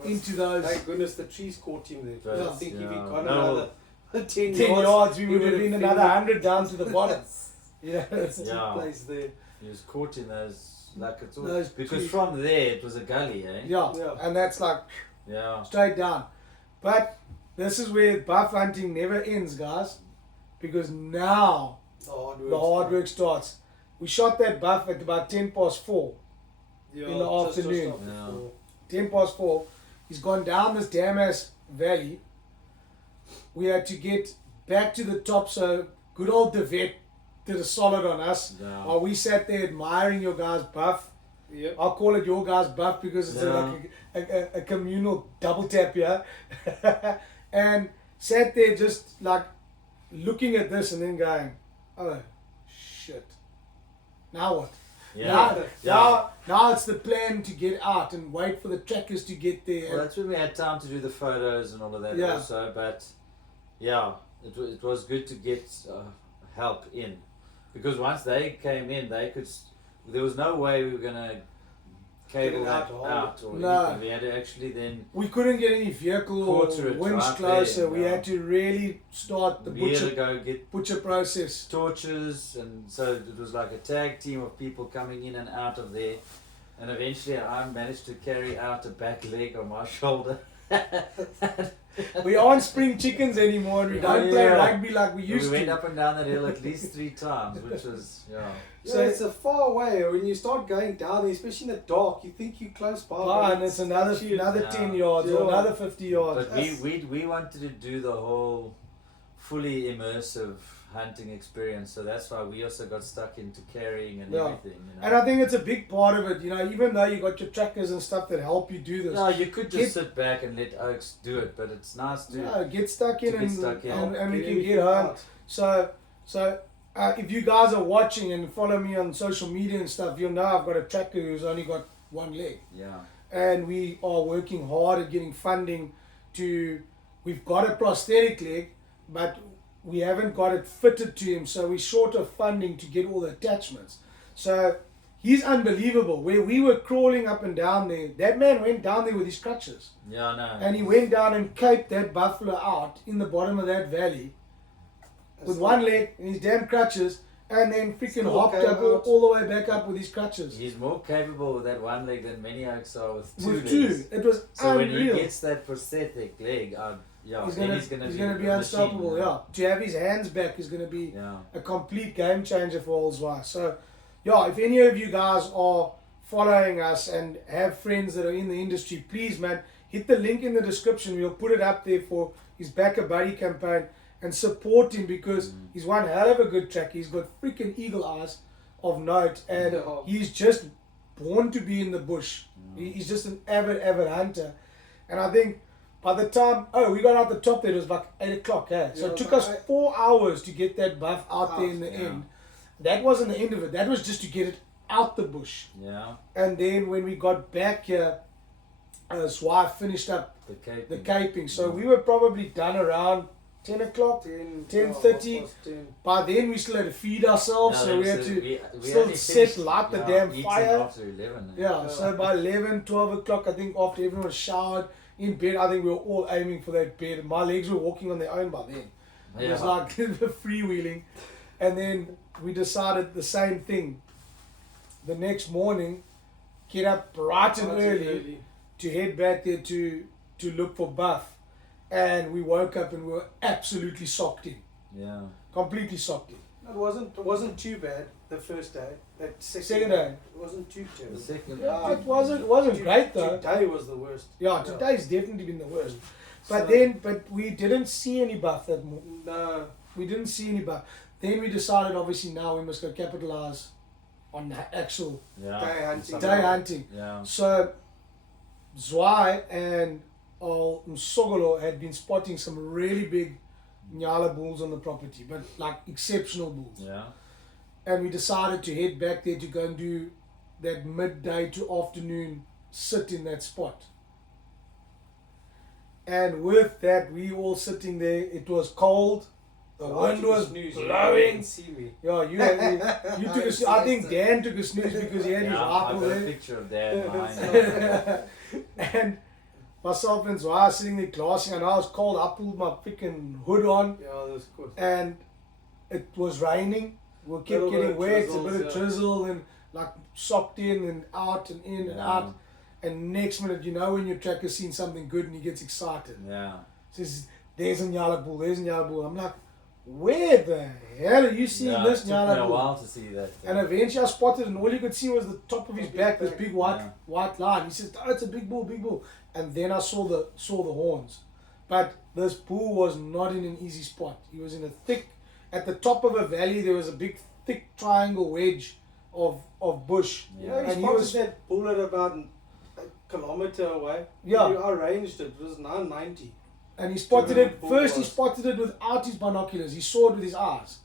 into those. Thank goodness the trees caught him there. I think if he'd gone another 10 yards, we would have been another 100 down to the bottom. It's a place there. He was caught in those, like it's all, those because trees. from there it was a gully, eh? Yeah. And that's like straight down. But this is where buff hunting never ends, guys, because now the hard work starts. We shot that buff at about 4:10 in the afternoon. 4:10. He's gone down this damn ass valley. We had to get back to the top, so good old Devet did a solid on us. While we sat there admiring your guys' buff. Yep. I'll call it your guys' buff because it's like a communal double tap here. And sat there just like looking at this and then going, oh shit, now what? Now it's the plan to get out and wait for the trackers to get there. Well, that's when we had time to do the photos and all of that also. But it was good to get help in, because once they came in, there was no way we were gonna cable that out or anything. We had to actually then. We couldn't get any vehicle or winch closer. We had to really start the butcher process. Torches, and so it was like a tag team of people coming in and out of there. And eventually I managed to carry out a back leg on my shoulder. We aren't spring chickens anymore, and we don't play rugby like we used to. We went up and down that hill at least 3 times, which was, So it's a far way. When you start going down, especially in the dark, you think you're close by. And it's another 10 yards or another 50 yards. But we wanted to do the whole fully immersive hunting experience, so that's why we also got stuck into carrying and everything. And I think it's a big part of it, even though you got your trackers and stuff that help you do this. No, you could just sit back and let Oaks do it, but it's nice to get stuck in and we can get home. So if you guys are watching and follow me on social media and stuff, you'll know I've got a tracker who's only got one leg. Yeah. And we are working hard at getting funding we've got a prosthetic leg, but we haven't got it fitted to him, so we're short of funding to get all the attachments. So he's unbelievable. Where we were crawling up and down there, that man went down there with his crutches. Yeah, I know. And he went down and caped that buffalo out in the bottom of that valley. with one leg and his damn crutches, and then freaking Still hopped came up out. all the way back up with his crutches. He's more capable with that one leg than many oaks are with two With legs. two, it was So when unreal. he gets that prosthetic leg, he's then gonna he's be a machine, unstoppable. Yeah, to have his hands back is gonna be Yeah. a complete game changer for Allswise. So, yeah, if any of you guys are following us and have friends that are in the industry, please, man, hit the link in the description. We'll put it up there for his Back a Buddy campaign and support him because he's one hell of a good tracker. He's got freaking eagle eyes of note, and Yeah. he's just born to be in the bush. He's just an avid hunter. And I think by the time, we got out the top there, it was like 8 o'clock, eh? So Yeah, it took but us 4 hours to get that buff out there in the Yeah. end. That wasn't the end of it. That was just to get it out the bush. Yeah. And then when we got back here, Zwa finished up The cape. the caping. So we were probably done around 10 o'clock. 10:30. 10. By then we still had to feed ourselves, so we had to still only set, finished, light the damn eating fire. after 11. Yeah, so by 11, 12 o'clock, I think after everyone showered, in bed, I think we were all aiming for that bed. My legs were walking on their own by then. It was like freewheeling. And then we decided the same thing. The next morning, get up bright and early to head back there to look for Buff. And we woke up and we were absolutely socked in. Yeah. Completely socked in. It wasn't too bad the first day. That Second day. It wasn't too The terrible. second. Yeah, it wasn't great though. Today was the worst. Yeah, today's definitely been the worst. But So- but we didn't see any Buff that morning. No. We didn't see any Buff. Then we decided obviously now we must go capitalize on the actual Yeah. Day hunting. day hunting. Yeah. So Zwei and Msogolo had been spotting some really big Nyala bulls on the property, but like exceptional bulls. Yeah. And we decided to head back there to go and do that midday to afternoon sit in that spot. And with that, we all sitting there. It was cold. The wind was blowing. See me. Yeah, you took a snooze. I think Dan took a snooze because he had his Yeah, I rifle got a there. picture of Dad behind. And myself and Zwai sitting there glassing, and I was cold. I pulled my freaking hood on, Yeah, that was good. and it was raining. We kept Little bit getting of wet. It's a drizzles, bit of yeah. drizzle and like socked in and out and in and Yeah. out. And next minute, you know when your tracker's seen something good and he gets excited. Yeah. Says, "There's a Nyala bull. There's a Nyala bull." I'm like, "Where the hell are you seeing Yeah, this it took me Nyala a bull?" while to see that. And eventually I spotted, and all you could see was the top of his back, this big white Yeah. white line. He says, "Oh, it's a big bull, big bull." And then I saw the horns, but this bull was not in an easy spot. He was in a thick, at the top of a valley. There was a big, thick triangle wedge of bush. You know, he And he spotted was- that bull at about a kilometer away. Yeah. I ranged it. It was 990. And he spotted Yeah, it. bull First, he was- spotted it without his binoculars. He saw it with his eyes.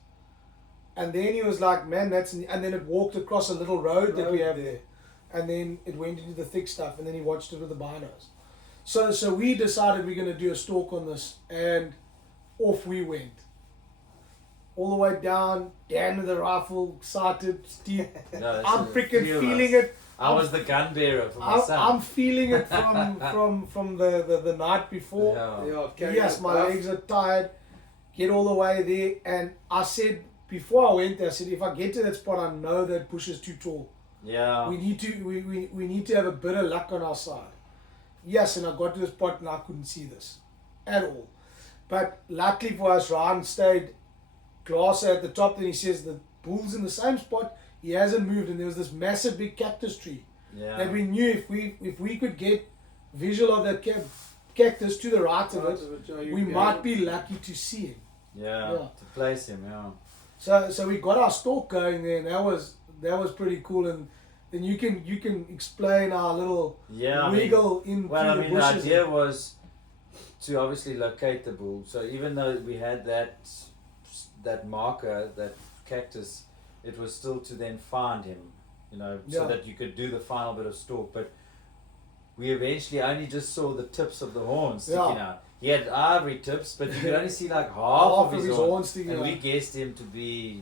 And then he was like, "Man, that's." And then it walked across a little road that we have there, and then it went into the thick stuff. And then he watched it with the binos. So we decided we're going to do a stalk on this, and off we went. All the way down, Dan with the rifle, excited, Steve. No, that's I'm a freaking few of feeling us. it. I was the gun bearer for my son. I'm feeling it from the night before. Yeah. Yeah, carry Yes, the my buff. legs are tired. Get all the way there, and I said before I went there, I said if I get to that spot, I know that bush is too tall. Yeah. We need to we need to have a bit of luck on our side. Yes, and I got to the spot and I couldn't see this at all. But luckily for us, Ryan stayed Glasser at the top. Then he says the bull's in the same spot. He hasn't moved, and there was this massive big cactus tree Yeah. that we knew if we could get visual of that cactus to the right of it, we might be lucky to see him. Yeah. Yeah. To place him. Yeah. So we got our stalk going there, and that was pretty cool. And then you can explain our little Yeah. I mean, wiggle in well, I through mean, the the bushes. idea was to obviously locate the bull. So even though we had that marker, that cactus, it was still to then find him, so Yeah. that you could do the final bit of stalk. But we eventually only just saw the tips of the horns sticking out. He had ivory tips, but you could only see like half of his horns. horns sticking And out. we guessed him to be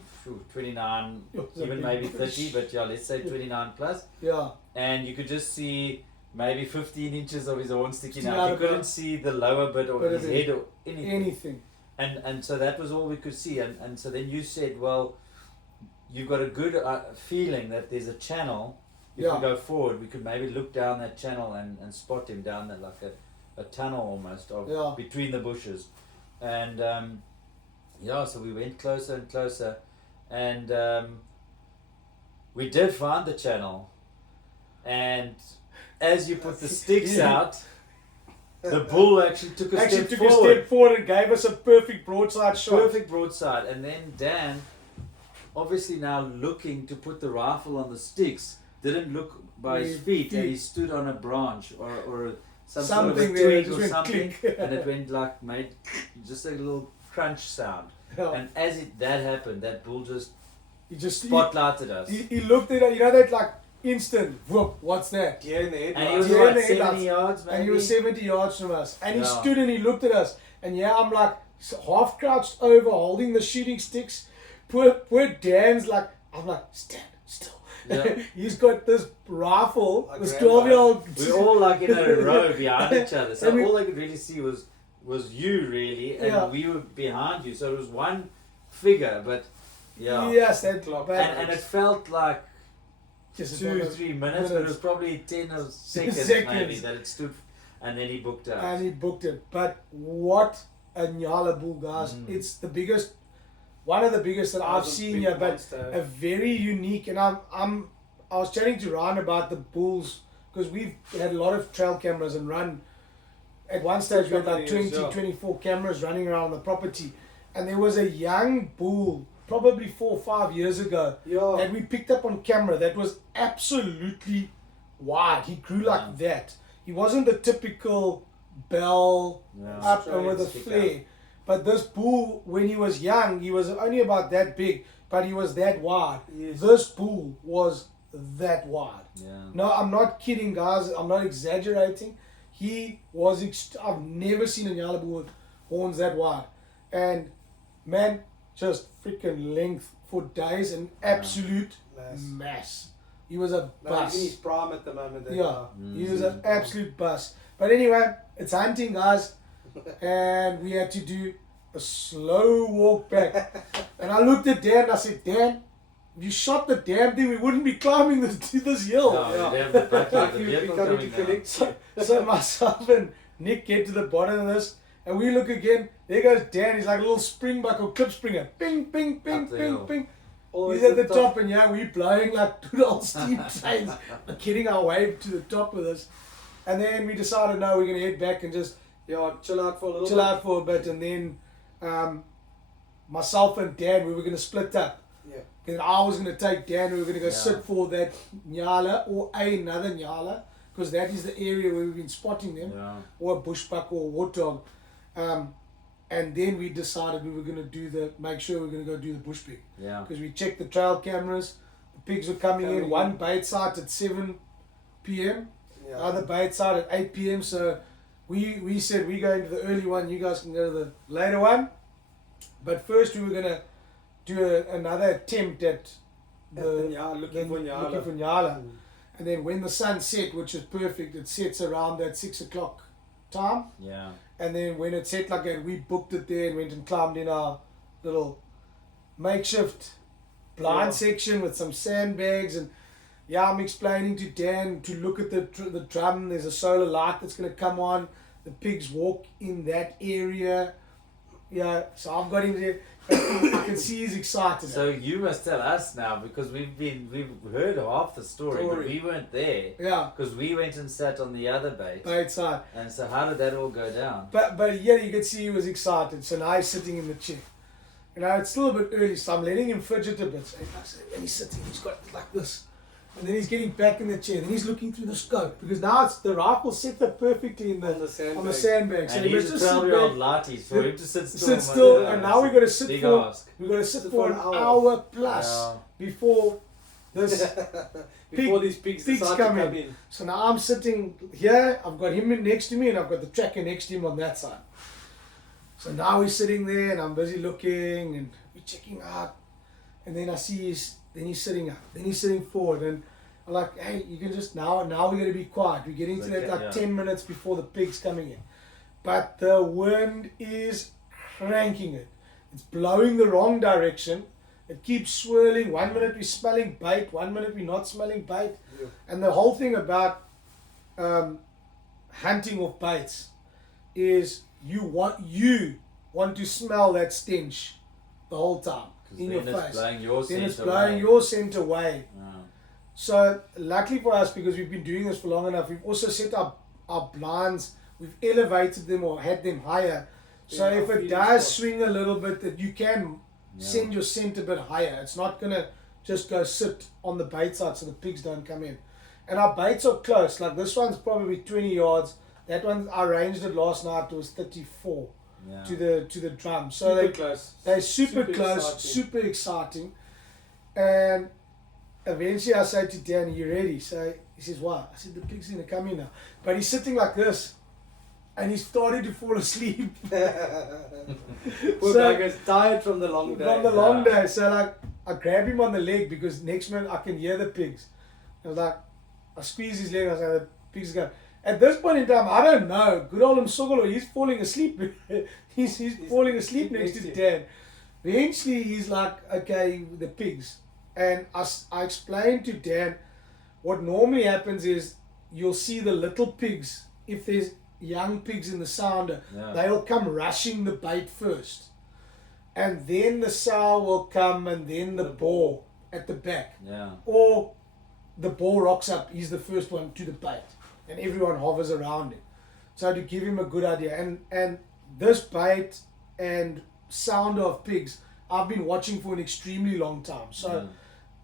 29, It was a even big maybe bush. 30, but yeah, let's say 29 plus. Yeah, And you could just see maybe 15 inches of his horn sticking Sticking out. out You of couldn't the- see the lower bit of Bit of his it. head or anything. anything. and so that was all we could see, and so then you said, well, you've got a good feeling that there's a channel. If Yeah. we go forward, we could maybe look down that channel and spot him down there, like a tunnel almost of Yeah. between the bushes, and so we went closer and closer, and we did find the channel, and as you put the sticks Yeah. out, the bull actually took a Actually step took forward. a step forward and gave us a perfect broadside shot. Perfect broadside, and then Dan, obviously now looking to put the rifle on the sticks, didn't look by his feet, and he stood on a branch or some sort of a Something there, it twig just or went something, click. and it went like made just a little crunch sound. Yeah. And as that happened, that bull just He just spotlighted us, he looked at it, you know that like instant whoop, what's that? Deer in the head. and he was Yeah, in like the 70 headlights. yards, maybe. And he was 70 yards from us. And he Yeah. stood and he looked at us. And yeah, I'm like half crouched over, holding the shooting sticks. Poor Dan's like, I'm like, stand still. Yeah. He's got this rifle, Like this grandpa. 12-year-old. We were all like in a row behind each other, so And we- all I could really see was you really, and Yeah. we were behind you, so it was one figure, but yeah. Yes, that Clock. but And it felt like just 2-3 minutes, but it was probably 10 or seconds, maybe Seconds. that it stood, and then he booked out. and he booked it. But what a Nyala bull, guys! Mm. It's the biggest, one of the biggest that I've Thousand seen big here. But monster. a very unique. And I was chatting to Ryan about the bulls because we've had a lot of trail cameras and run. At one stage, we had like 20, 24 cameras running around the property, and there was a young bull, probably 4 or 5 years ago, Yeah. that we picked up on camera that was absolutely wide. He grew like that. He wasn't the typical bell Yeah. up and with a Stick flare. But this bull, when he was young, he was only about that big, but he was that wide. Yes. This bull was that wide. Yeah. No, I'm not kidding, guys. I'm not exaggerating. He was. I've never seen a Nyala bull with horns that wide, and man, just freaking length for days and absolute mass. He was a No, bus. he's in his prime at the moment. then, Yeah, he was an absolute bus. But anyway, it's hunting, guys, and we had to do a slow walk back. And I looked at Dan and I said, Dan, if you shot the damn thing, we wouldn't be climbing this hill. No, Yeah. we have the bucket, Like the you vehicle coming coming to down. collect. So myself and Nick get to the bottom of this, and we look again. There goes Dan. He's like a little springbuck or clip springer. Ping, ping, ping, Up the ping, hill. ping. Always He's at the top, and yeah, we're blowing like good old steam trains, getting our way to the top of this. And then we decided, no, we're going to head back and just Yeah, chill out for a little chill bit. out for a bit. And then myself and Dan, we were going to split up. Yeah. And I was going to take Dan, we were going to go Yeah. sit for that Nyala or another Nyala, because that is the area where we've been spotting them, Yeah. or a bushbuck or a warthog. And then we decided we were going to make sure we were going to go do the bush pig. Yeah. Because we checked the trail cameras, the pigs were coming in, one bait site at 7 p.m., Yeah. other bait site at 8 p.m. So we said we go into the early one, you guys can go to the later one. But first we were going to do another attempt at Looking for Nyala. Nyala. And then when the sun set, which is perfect, it sets around that 6 o'clock time. Yeah. And then when it set like that, we booked it there and went and climbed in our little makeshift blind section with some sandbags. And yeah, I'm explaining to Dan to look at the drum. There's a solar light that's going to come on. The pigs walk in that area. Yeah, so I've got him there. I can see he's excited. So you must tell us now, because we've heard half the story, but we weren't there. Yeah, Because we went and sat on the other bait. bait side. And so how did that all go down? But yeah, you could see he was excited. So now he's sitting in the chair. You know, it's still a bit early, so I'm letting him fidget a bit. And he's sitting, he's got it like this. And then he's getting back in the chair. Then he's looking through the scope. Because now it's the rifle set up perfectly On the sandbag. on the sandbag. So And he must he's a just sit 12-year-old back, lighties for him to sit still. sit still. Yeah, And now we've got to sit big for ask. we've got to sit Sit for for an an hour plus Yeah. before this. Before these pigs decide to come come in. in. So now I'm sitting here, I've got him next to me, and I've got the tracker next to him on that side. So now we're sitting there, and I'm busy looking, and we're checking out. And then I see then he's sitting up, then he's sitting forward, and I'm like, hey, you can just, now we're going to be quiet. We're getting to that like 10 minutes before the pig's coming in. But the wind is cranking it. It's blowing the wrong direction. It keeps swirling. 1 minute we're smelling bait, 1 minute we're not smelling bait. Yeah. And the whole thing about hunting with baits is you want to smell that stench the whole time in your face. Blowing your then scent it's blowing away. your scent away. Yeah. So luckily for us, because we've been doing this for long enough, we've also set up our blinds. We've elevated them or had them higher. So Yeah, if it feeding does spot. swing a little bit, that you can send your scent a bit higher. It's not gonna just go sit on the bait side so the pigs don't come in. And our baits are close. Like this one's probably 20 yards. That one I ranged it last night. It was 34 Yeah. to the drum. So Super they close. they're super close, exciting. super exciting. And eventually I say to Dan, "Are you ready?" So he says, "What?" I said, "The pig's gonna come in now." But he's sitting like this, and he's starting to fall asleep. Poor So- guy gets tired from the long day. From the long day. So like I grab him on the leg because next minute I can hear the pigs. I was like, I squeeze his leg and I say, the pigs go. At this point in time, I don't know. Good old Msogolo, he's falling asleep. he's falling asleep next to Dad. Eventually he's like, okay, the pigs. And I explained to Dan what normally happens is you'll see the little pigs, if there's young pigs in the sounder, they'll come rushing the bait first. And then the sow will come and then the boar at the back. Yeah. Or the boar rocks up, he's the first one to the bait. And everyone hovers around him. So to give him a good idea. And this bait and sounder of pigs, I've been watching for an extremely long time. So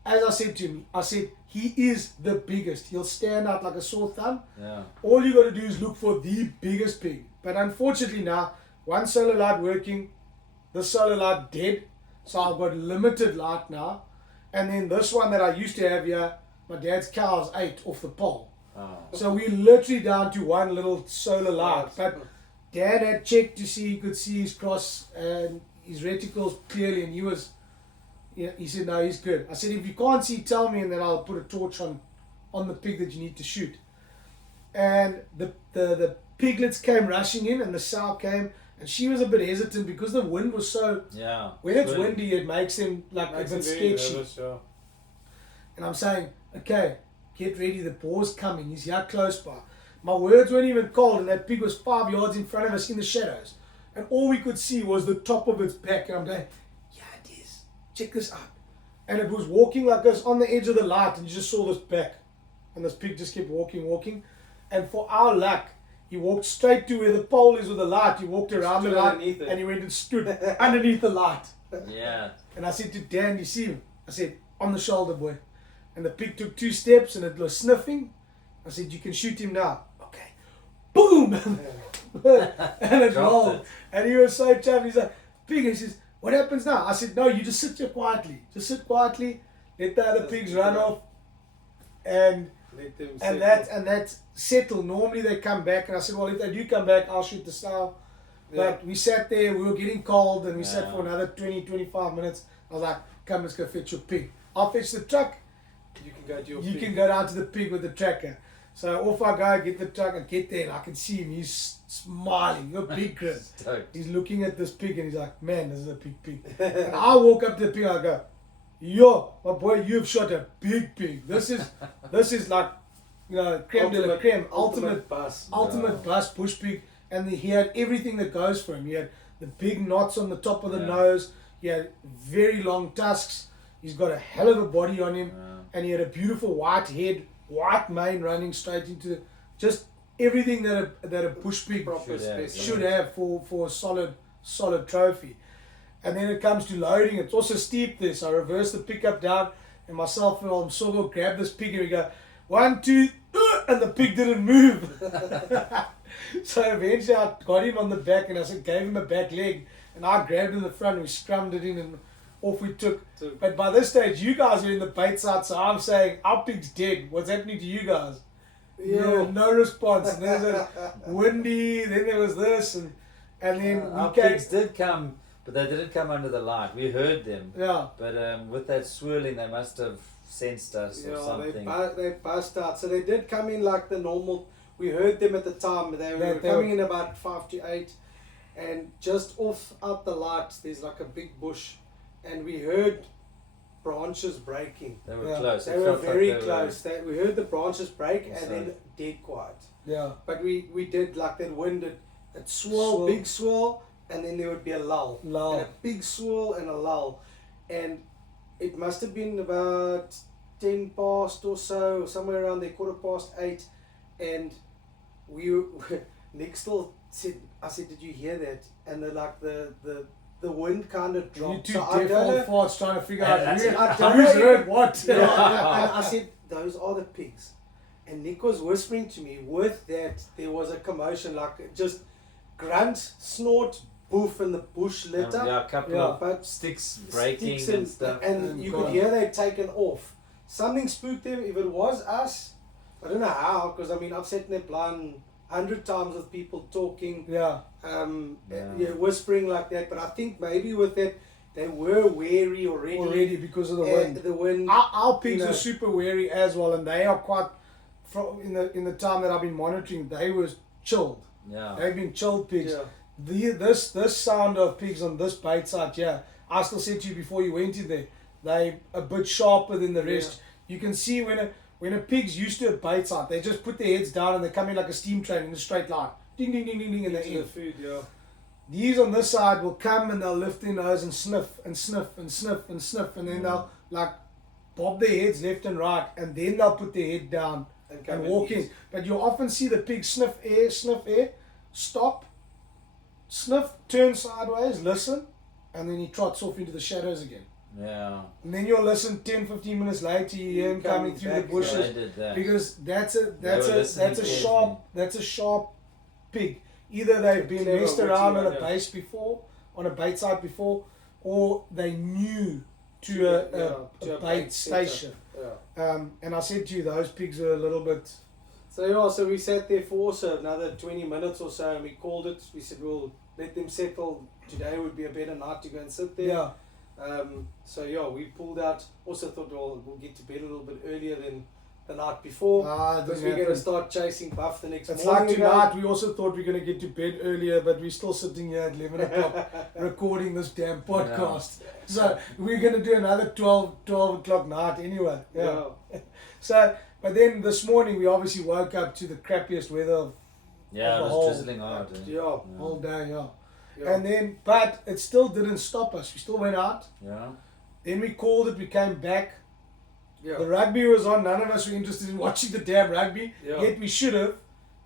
as I said to him, I said, he is the biggest. He'll stand out like a sore thumb. Yeah. All you got to do is look for the biggest pig. But unfortunately now, one solar light working, the solar light dead. So I've got limited light now. And then this one that I used to have here, my dad's cows ate off the pole. Oh. So we're literally down to one little solar light. But Dad had checked to see he could see his cross and his reticles clearly, and he said, no, he's good. I said, if you can't see, tell me, and then I'll put a torch on the pig that you need to shoot. And the piglets came rushing in, and the sow came, and she was a bit hesitant because the wind was so. Yeah. When it's windy, it makes them like Makes a bit him very sketchy. nervous, yeah. And I'm saying, okay, get ready, the boar's coming, he's here close by. My words weren't even cold, and that pig was 5 yards in front of us in the shadows. And all we could see was the top of its back. And I'm going, yeah, it is. Check this out. And it was walking like this on the edge of the light, and you just saw this back. And this pig just kept walking. And for our luck, he walked straight to where the pole is with the light. He walked around the Stood light, underneath it. and he went and stood underneath the light. Yeah. And I said to Dan, you see him? I said, on the shoulder, boy. And the pig took 2 steps and it was sniffing. I said, you can shoot him now. Okay. Boom! And it rolled. it. And he was so chuffed. He's like, pig. He says, what happens now? I said, no, you just sit here quietly. Just sit quietly. Let the other pigs run off. And Let them that's settled. Normally they come back. And I said, well, if they do come back, I'll shoot the sow. But we sat there, we were getting cold, and we sat for another 20, 25 minutes. I was like, come, let's go fetch your pig. I'll fetch the truck. You can go to your You pig. can go down to the pig with the tracker. So off I go, get the truck, and get there, and I can see him. He's smiling, a big grin. Stoked. He's looking at this pig, and he's like, man, this is a big pig. And I walk up to the pig, and I go, yo, my boy, you've shot a big pig. This is like, you know, creme de la creme, ultimate bus. bus push pig. And he had everything that goes for him. He had the big knots on the top of the nose. He had very long tusks. He's got a hell of a body on him. And he had a beautiful white head, white mane running straight into just everything that a bush pig should have for a solid trophy. And then it comes to loading. It's also steep there. So I reverse the pickup down, and myself and old Msogo grab this pig, and we go 1, 2, and the pig didn't move. So eventually I got him on the back, and I gave him a back leg, and I grabbed him in the front, and we scrummed it in, and off we took. But by this stage, you guys are in the bait side, so I'm saying, our pig's dead. What's happening to you guys? No response. And there's a windy, then there was this, and then Our we came. pigs did come, but they didn't come under the light. We heard them. Yeah. But with that swirling, they must have sensed us or something. They bust out. So they did come in like the normal. We heard them at the time. They were coming in about 5 to 8, and just off out the light, there's like a big bush, and we heard branches breaking. They were Yeah. close. They It were felt like very they were- close. We heard the branches break, and Inside. then dead quiet. Yeah. But we did like that wind. It swirl, Swirl. big swirl, and then there would be a lull. Lull. And a big swirl and a lull. And it must have been about 10 past or so, somewhere around there, 8:15. And Nick still said, I said, did you hear that? And the wind kind of You dropped. two So I deaf don't old know. farts trying to figure Yeah, out that's who- it. I don't who's know heard if- what. Yeah, and I said, those are the pigs. And Nick was whispering to me, with that, there was a commotion, like just grunt, snort, boof, and the bush lit up. Yeah, a couple Yeah. of But sticks breaking sticks and stuff. and you could gone. hear they'd taken off. Something spooked them. If it was us, I don't know how, because I mean, I've sat in that blind 100 times with people talking, Yeah. Yeah. whispering like that. But I think maybe with that, they were wary Already because of the and wind. the wind. Our pigs You know. are super wary as well, and they are quite. From in the time that I've been monitoring, they were chilled. Yeah. They've been chilled pigs. Yeah. This sound of pigs on this bait site, yeah. I still said to you before you went in there, they a bit sharper than the rest. You can see when a pig's used to a bait site, they just put their heads down and they come in like a steam train in a straight line. Ding ding ding ding ding, and they're Into the in. food, yeah. These on this side will come and they'll lift their nose and sniff and sniff and sniff and sniff, and then they'll like bob their heads left and right, and then they'll put their head down come and walk in. eat. But you'll often see the pig sniff air, stop, sniff, turn sideways, listen, and then he trots off into the shadows again. Yeah. And then you'll listen 10-15 minutes later, you hear him coming through the back, Yeah, bushes. they did that. Because that's were listening a sharp pig. Either they've been Clever, messed witty, around on a yeah. base before, on a bait site before, or they knew to to a bait station. Yeah. And I said to you, those pigs are a little bit. So we sat there for also another 20 minutes or so, and we called it. We said we'll let them settle. Today would be a better night to go and sit there. Yeah. We pulled out. Also thought, well, we'll get to bed a little bit earlier than the night before, It because didn't we're going to happen. start chasing buff the next It's morning. like tonight, we also thought we are going to get to bed earlier, but we're still sitting here at 11 o'clock recording this damn podcast. So we're going to do another 12 o'clock night anyway. Yeah. So, but then this morning we obviously woke up to the crappiest weather of Yeah, the it whole- was drizzling hard. Eh? Yeah. all day, yeah. Yeah. And then, but it still didn't stop us. We still went out. Yeah. Then we called it, we came back. Yeah. The rugby was on. None of us were interested in watching the damn rugby. Yeah. Yet we should have,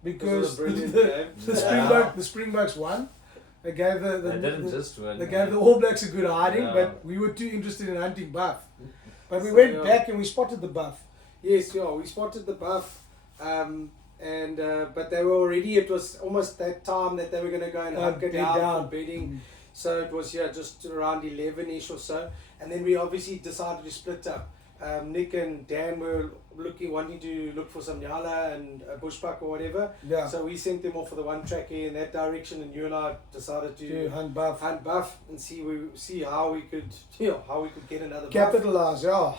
because It was a brilliant the game. the Springboks won. They gave They didn't just win. they gave the All Blacks a good hiding, Yeah. but we were too interested in hunting buff. But we So, went yeah. back and we spotted the buff. Yes, yeah, we spotted the buff, but they were already. It was almost that time that they were going to go and hunker bed down down. for bedding. So it was just around 11ish or so, and then we obviously decided to split up. Nick and Dan were wanting to look for some nyala and a bushbuck or whatever. Yeah. So we sent them off for the one track in that direction, and you and I decided To to hunt buff. hunt buff and see how we could get another buff. Capitalize, yeah.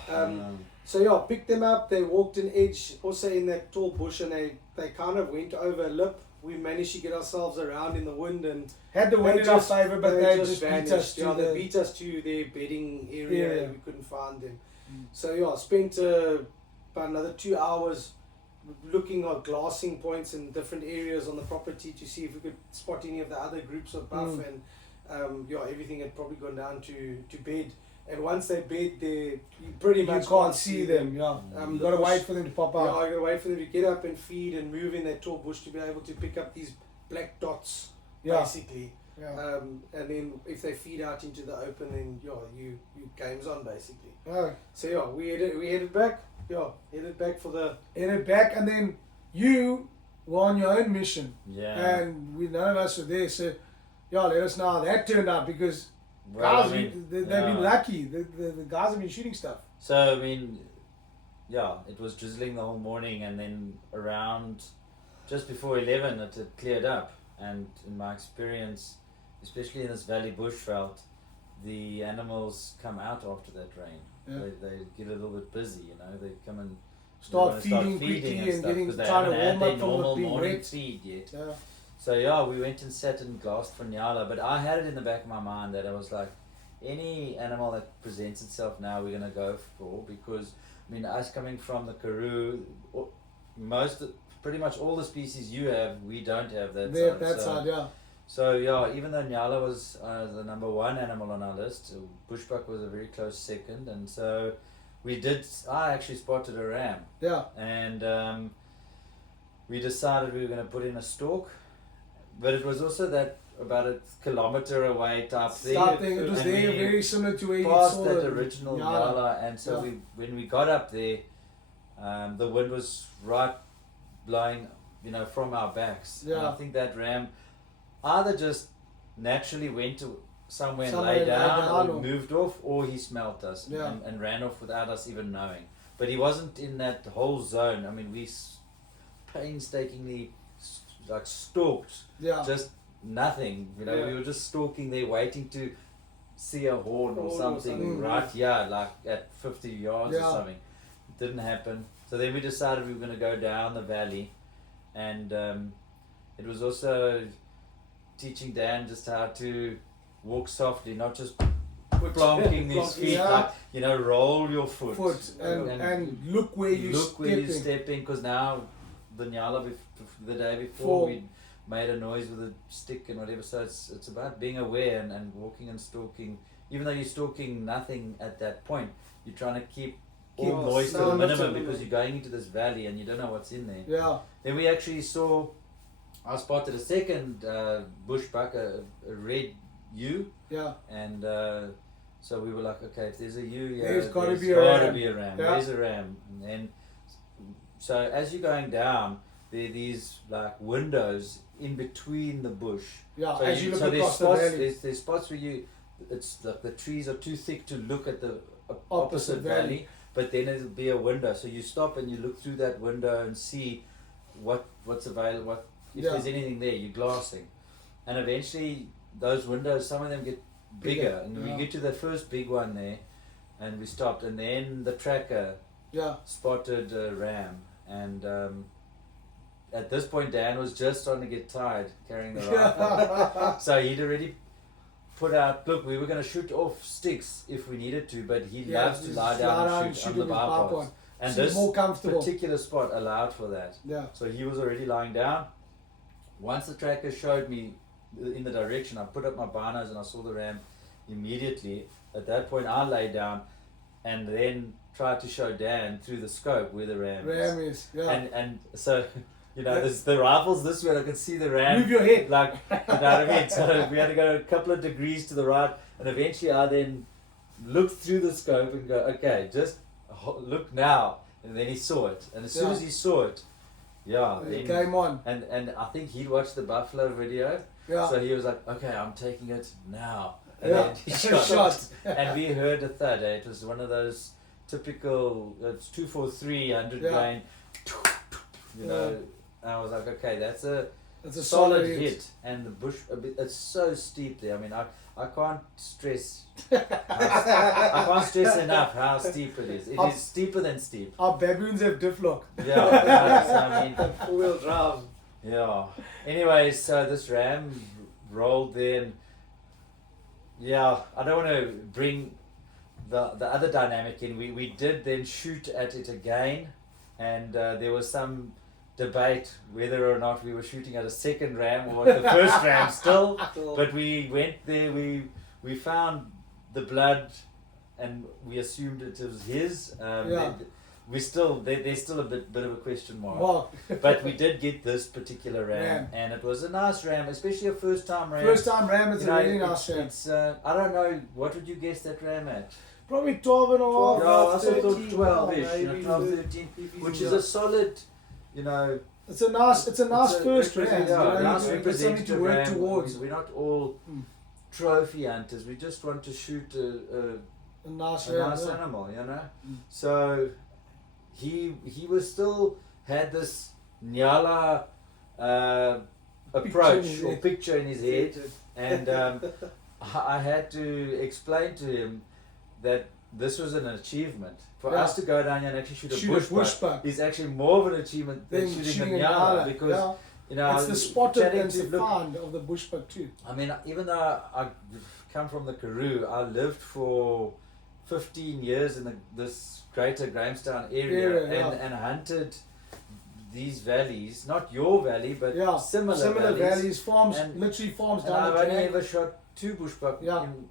So yeah, picked them up. They walked an edge, also in that tall bush, and they kind of went over a lip. We managed to get ourselves around in the wind, and Had the wind they in our just- favour, but they just vanished. beat us to They the. beat us to their bedding area, Area. and we couldn't find them. So yeah, spent about another 2 hours looking at glassing points in different areas on the property to see if we could spot any of the other groups of buff, and everything had probably gone down to bed. And once they bed, you pretty You much can't see them, yeah. Um, You gotta the bush- wait for them to pop Yeah, out. I gotta wait for them to get up and feed and move in that tall bush to be able to pick up these black dots, Yeah. basically. Yeah. And then if they feed out into the open, then you game's on basically. Oh. So yeah, we headed back. Yeah, headed back for the. Headed back, and then you were on your own mission, Yeah. and none of us were there. So, yeah, let us know how that turned out, because Well, guys, I mean, they've yeah. been lucky. The guys have been shooting stuff. So I mean, yeah, it was drizzling the whole morning, and then around just before 11, it had cleared up. And in my experience, especially in this valley bushveld, the animals come out after that rain. Yeah. They get a little bit busy, you know. They come and Start wanna feeding quickly and stuff, getting 'cause they trying to haven't had warm their up from normal the being morning wet. feed yet. Yeah. So yeah, we went and sat and glassed for Nyala, but I had it in the back of my mind that I was like, any animal that presents itself now, we're gonna go for, because I mean, us coming from the Karoo, pretty much all the species you have, we don't have that There, side. that side, yeah. So yeah, even though Nyala was the number one animal on our list, bushbuck was a very close second, and so I actually spotted a ram, Yeah. and we decided we were going to put in a stalk, but it was also that about a kilometer away type thing. It was and there, we very similar to where you past saw that the original Nyala. Nyala, and so Yeah. when we got up there, the wind was right blowing, from our backs. And Yeah. I think that ram either just naturally went to somewhere and Somewhere lay and lay down, down or or- moved off, or he smelt us Yeah. and ran off without us even knowing. But he wasn't in that whole zone. I mean, we painstakingly stalked, Yeah. just nothing. Yeah. We were just stalking there, waiting to see a horn or Horn or something something. right here, like at 50 yards or Yeah. something. It didn't happen. So then we decided we were going to go down the valley, and it was also teaching Dan just how to walk softly, not just plonking his feet, Yeah. like, roll your foot. And look where you're Look stepping. where you're stepping, because now the Nyala the day before we made a noise with a stick and whatever, so it's about being aware and walking and stalking. Even though you're stalking nothing at that point, you're trying to keep all noise to the sound minimum, to the because you're going into this valley and you don't know what's in there. Yeah. Then we actually I spotted a second bushbuck, a red ewe, Yeah. and so we were like, okay, if there's a ewe here, There's gotta there's be a gotta ram. be a ram. Yeah. There's a ram. And then, so as you're going down, there are these like windows in between the bush. Yeah. So As you look there's across the spots, valley. there's spots where it's like the trees are too thick to look at the Opposite opposite valley. valley, but then it'll be a window. So you stop and you look through that window and see what's available, if Yeah. there's anything there, you're glassing. And eventually those windows, some of them get bigger, and Yeah. we get to the first big one there, and we stopped, and then the tracker Yeah. spotted a ram, and at this point Dan was just starting to get tired carrying the rifle. So he'd already put out, look, we were going to shoot off sticks if we needed to, but he loves to just lie down and shoot on the with bar bar pots. And Seems this more comfortable. particular spot allowed for that. Yeah. So he was already lying down. Once the tracker showed me in the direction, I put up my binos and I saw the ram immediately. At that point I lay down and then tried to show Dan through the scope where the ram Ram is. Yeah. And so, there's the rifle's this way, I can see the ram. Move your head. Like, you know what I mean? So we had to go a couple of degrees to the right, and eventually I then looked through the scope and go, okay, just look now. And then he saw it, and as soon as he saw it, It then, came on. and I think he'd watched the buffalo video, Yeah. so he was like, okay, I'm taking it now. And Yeah. then he shot. And we heard a thud. It was one of those typical, it's 243, 100 Yeah. grain, And I was like, okay, that's a It's a solid hit. And the bush, it's so steep there. I mean, I can't stress, I can't stress enough how steep it is. It is steeper than steep. Our baboons have diff lock. Yeah, so I mean, 4-wheel drive. yeah. Anyways, so this ram rolled there, and I don't want to bring the other dynamic in. We did then shoot at it again, and there was some debate whether or not we were shooting at a second ram or at the first ram still. But we went there, we found the blood, and we assumed it was his. There's still a bit of a question mark. Wow. But we did get this particular ram, and it was a nice ram, especially a first time ram. First time ram is You a know, really nice ram. It's I don't know, what would you guess that ram at? Probably 12 and a half. No, I also 13, thought 12-ish, maybe 12, 13, which is a solid, It's a nice it's a first ram. representative- It's nice something representative to work ram. towards. We're not all trophy hunters. We just want to shoot A nice a ram. nice yeah. animal, Mm. So he was still had this Nyala approach his or head. picture in his head, and I had to explain to him that this was an achievement. For Yeah. us to go down here and actually shoot a Shoot a bushbuck bushbuck. is actually more of an achievement than Then shooting shooting a a Nyala, Nyala, because You know, It's the spotted chatting and to the look- find of the bushbuck too. I mean, even though I come from the Karoo, I lived for 15 years in this greater Grahamstown area and hunted these valleys, not your valley, but similar valleys, farms, and, literally farms and down I've the only track. ever shot 2 bushbuck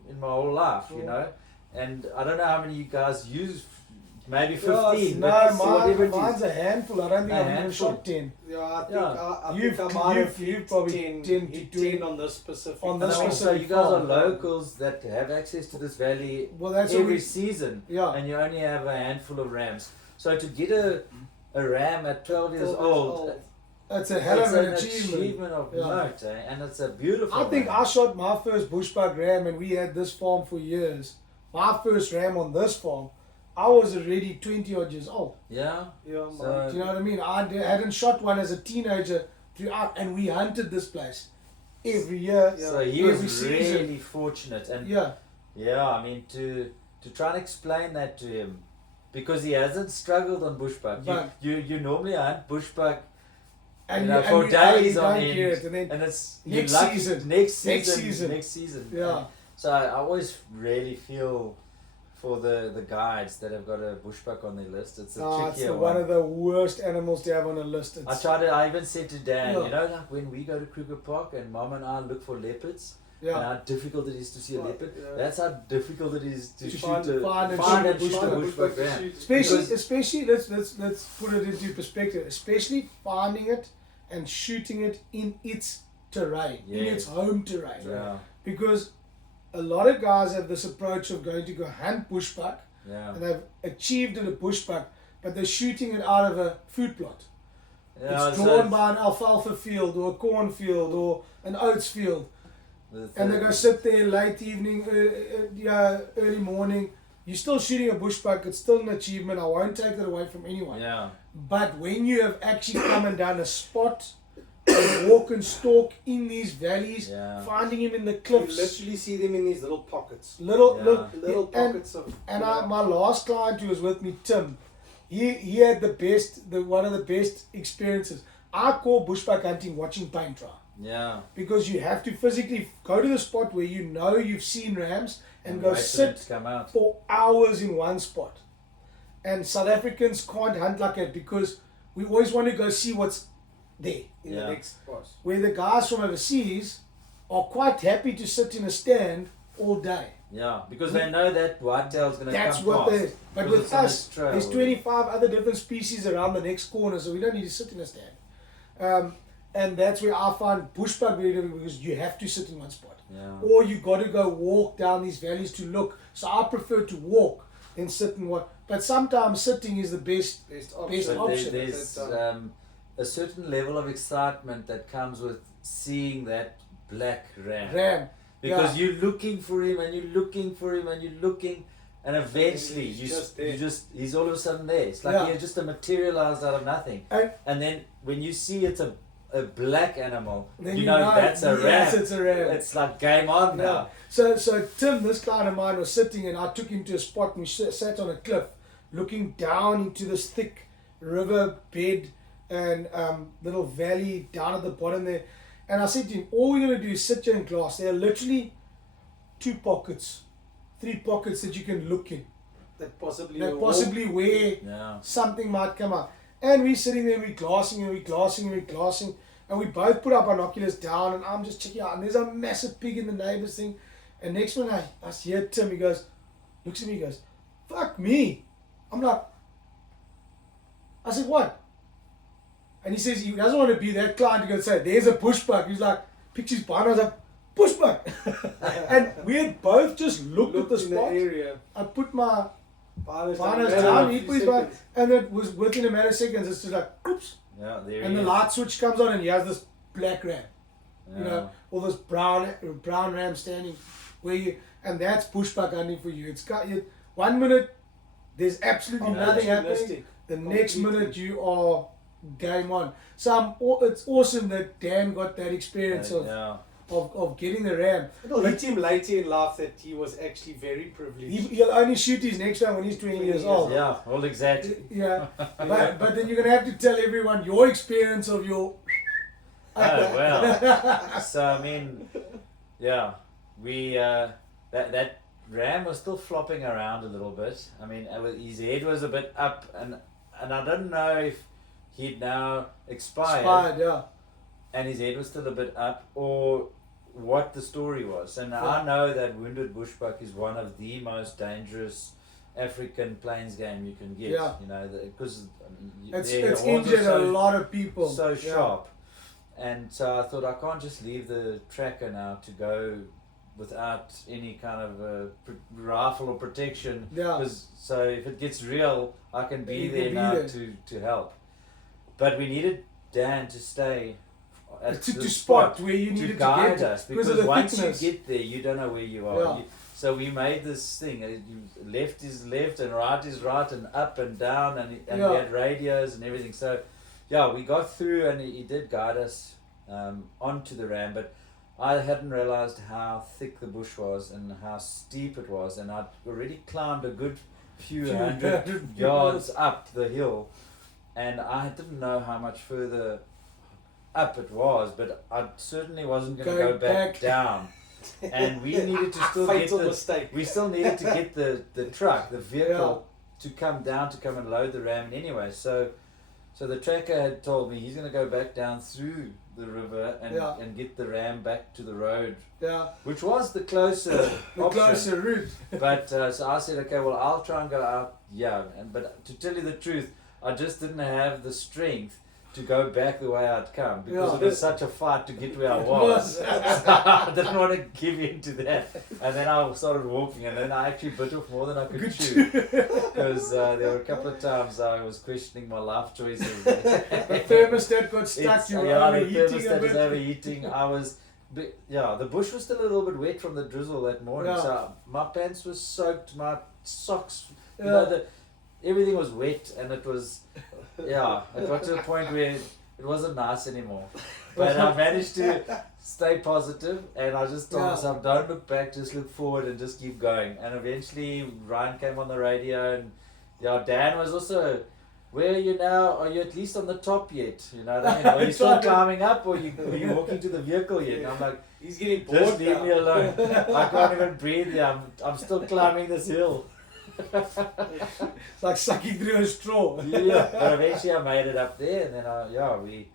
in my whole life, you know, and I don't know how many you guys use. Maybe 15. No, whatever it is. mine's a handful. I don't think I've even handful. shot 10. Yeah, I think I You've- think I might have you've hit probably 10 10 hit to 10 on this specific. on And this I mean, so specific you guys are farm. locals that have access to this valley Well, that's every what we, season, yeah. and you only have a handful of rams. So to get a ram at 12 years old, It's a hell of it's an achievement. of Yeah. note, eh? And it's a beautiful. I think ram. I shot my first bushbuck ram, and we had this farm for years. My first ram on this farm, I was already 20 odd years old. Yeah. Yeah, So- man. Do you know what I mean? Hadn't shot one as a teenager throughout, and we hunted this place every year. So he every was season. really fortunate, and Yeah, I mean to try and explain that to him, because he hasn't struggled on bushbuck. But- You normally hunt bushbuck. and You know, you- for and days you on don't end, get it, and then and it's next you're lucky- season. next Next season, season. Yeah. And so I always really feel for the guides that have got a bushbuck on their list. It's a It's trickier one of the worst animals to have on a list. I even said to Dan, Yeah. you know, like when we go to Kruger Park and Mom and I look for leopards, and Yeah, how difficult it is to see a leopard. Yeah. That's how difficult it is to find shoot and shoot shoot a a bushbuck ram. especially let's put it into perspective. Especially finding it and shooting it in its terrain, in its Yes. home terrain. Yeah, Because a lot of guys have this approach of going to go hunt bushbuck, yeah, and they've achieved it a bushbuck, but they're shooting it out of a food plot. yeah. It's so drawn by an alfalfa field or a corn field or an oats field, and they go sit there late evening, early morning. You're still shooting a bushbuck. It's still an achievement. I won't take that away from anyone. Yeah, But when you have actually come and done a spot, and walk and stalk in these valleys, Yeah. finding him in the You cliffs, literally see them in these little pockets. little Yeah. Little and pockets of. And my last client who was with me, Tim, he had one of the best experiences. I call bushbuck hunting watching paint dry, yeah. because you have to physically go to the spot where you know you've seen rams and go wait for them sit to come out. for hours in one spot. And South Africans can't hunt like that because we always want to go see what's there. In the next spot. Where the guys from overseas are quite happy to sit in a stand all day. Yeah, because they know that whitetail's going to That's come what past. they. But Because with it's on us, this trail. there's 25 other different species around the next corner, so we don't need to sit in a stand. And that's where I find bushbuck very difficult, because you have to sit in one spot, Yeah. or you got to go walk down these valleys to look. So I prefer to walk than sit in one. But sometimes sitting is the best. Best Best option. But option. there's a certain level of excitement that comes with seeing that black ram. Ram. Because Yeah. you're looking for him and you're looking for him and you're looking, and eventually He's just there. he's all of a sudden there. It's like Yeah. he just materialized out of nothing. And then when you see it's a black animal, then you know that's a yes, ram. it's a ram. It's like game on Yeah. now. So Tim, this client of mine, was sitting, and I took him to a spot, and we sat on a cliff, looking down into this thick river bed and little valley down at the bottom there. And I said to him, all we're going to do is sit here in glass. There are literally 3 pockets that you can look in. That possibly. That will possibly where Yeah. something might come out. And we're sitting there, we're glassing, and we both put our binoculars down, and I'm just checking out, and there's a massive pig in the neighbor's thing. And next one I hear Tim, he goes, looks at me, he goes, fuck me. I'm like, I said, what? And he says he doesn't want to be that client to go say, there's a bushbuck. He's like, picks his bino, I was like, bushbuck. And we had both just looked at the in the spot. area. I put my Binos Binos down, down, a he few put his back, seconds. and it was within a matter of seconds, it's just like, oops, Yeah, there and he the is. light switch comes on, and he has this black ram, you Yeah. know, all this brown ram standing where you, and that's bushbuck hunting for you. It's got you, 1 minute, there's absolutely nothing happening, Opportunistic. the next Completely. minute you are game on. So it's awesome that Dan got that experience Yeah. of getting the ram. It'll hit him later in life that he was actually very privileged. He'll only shoot his next one when he's 20 years old. Yeah, well, exactly. Yeah, but then you're gonna have to tell everyone your experience of your Oh well. So I mean, yeah, we that ram was still flopping around a little bit. I mean, his head was a bit up, and I don't know if he'd now expired, yeah. and his head was still a bit up, or what the story was. And Yeah. I know that wounded bushbuck is one of the most dangerous African plains game you can get. Yeah. You know, because It's their horns are injured a lot of people. so Yeah. sharp. And so I thought I can't just leave the tracker now to go without any kind of rifle or protection. Yeah. So if it gets real, I can be You there can be now there. to help. But we needed Dan to stay at To the spot where you to needed to guide get us, because because of the once thickness. you get there, you don't know where you are. Yeah. So we made this thing. Left is left and right is right and up and down, and Yeah. we had radios and everything. So yeah, we got through, and he did guide us onto the ram. But I hadn't realized how thick the bush was and how steep it was, and I'd already climbed a good few hundred yards up the hill, and I didn't know how much further up it was, but I certainly wasn't going to go Going back back. down. And we needed to still get Fatal the mistake. we still needed to get the truck, the vehicle, to come down to come and load the ram anyway. So the tracker had told me he's going to go back down through the river and get the ram back to the road, Yeah. which was the closer The option. closer route. But so I said, okay, well, I'll try and go out. Yeah, but to tell you the truth, I just didn't have the strength to go back the way I'd come, because Yeah. it was such a fight to get where I It was. was. I didn't want to give in to that. And then I started walking, and then I actually bit off more than I could Good chew. Because there were a couple of times I was questioning my life choices. The thermostat got stuck. It's- You were yeah, the overheating a thermostat is bit. overheating. I was, the bush was still a little bit wet from the drizzle that morning. Yeah. So my pants were soaked, my socks, you Yeah. know, everything was wet, and it was, it got to a point where it wasn't nice anymore. But I managed to stay positive, and I just told Yeah. myself, don't look back, just look forward and just keep going. And eventually Ryan came on the radio, and Dan was also, where are you now? Are you at least on the top yet? You know, are you still climbing up, or are you walking to the vehicle yet? And I'm like, He's getting bored just leave now. me alone. I can't even breathe here. I'm still climbing this hill. It's like sucking through a straw. Yeah, but eventually I made it up there, and then we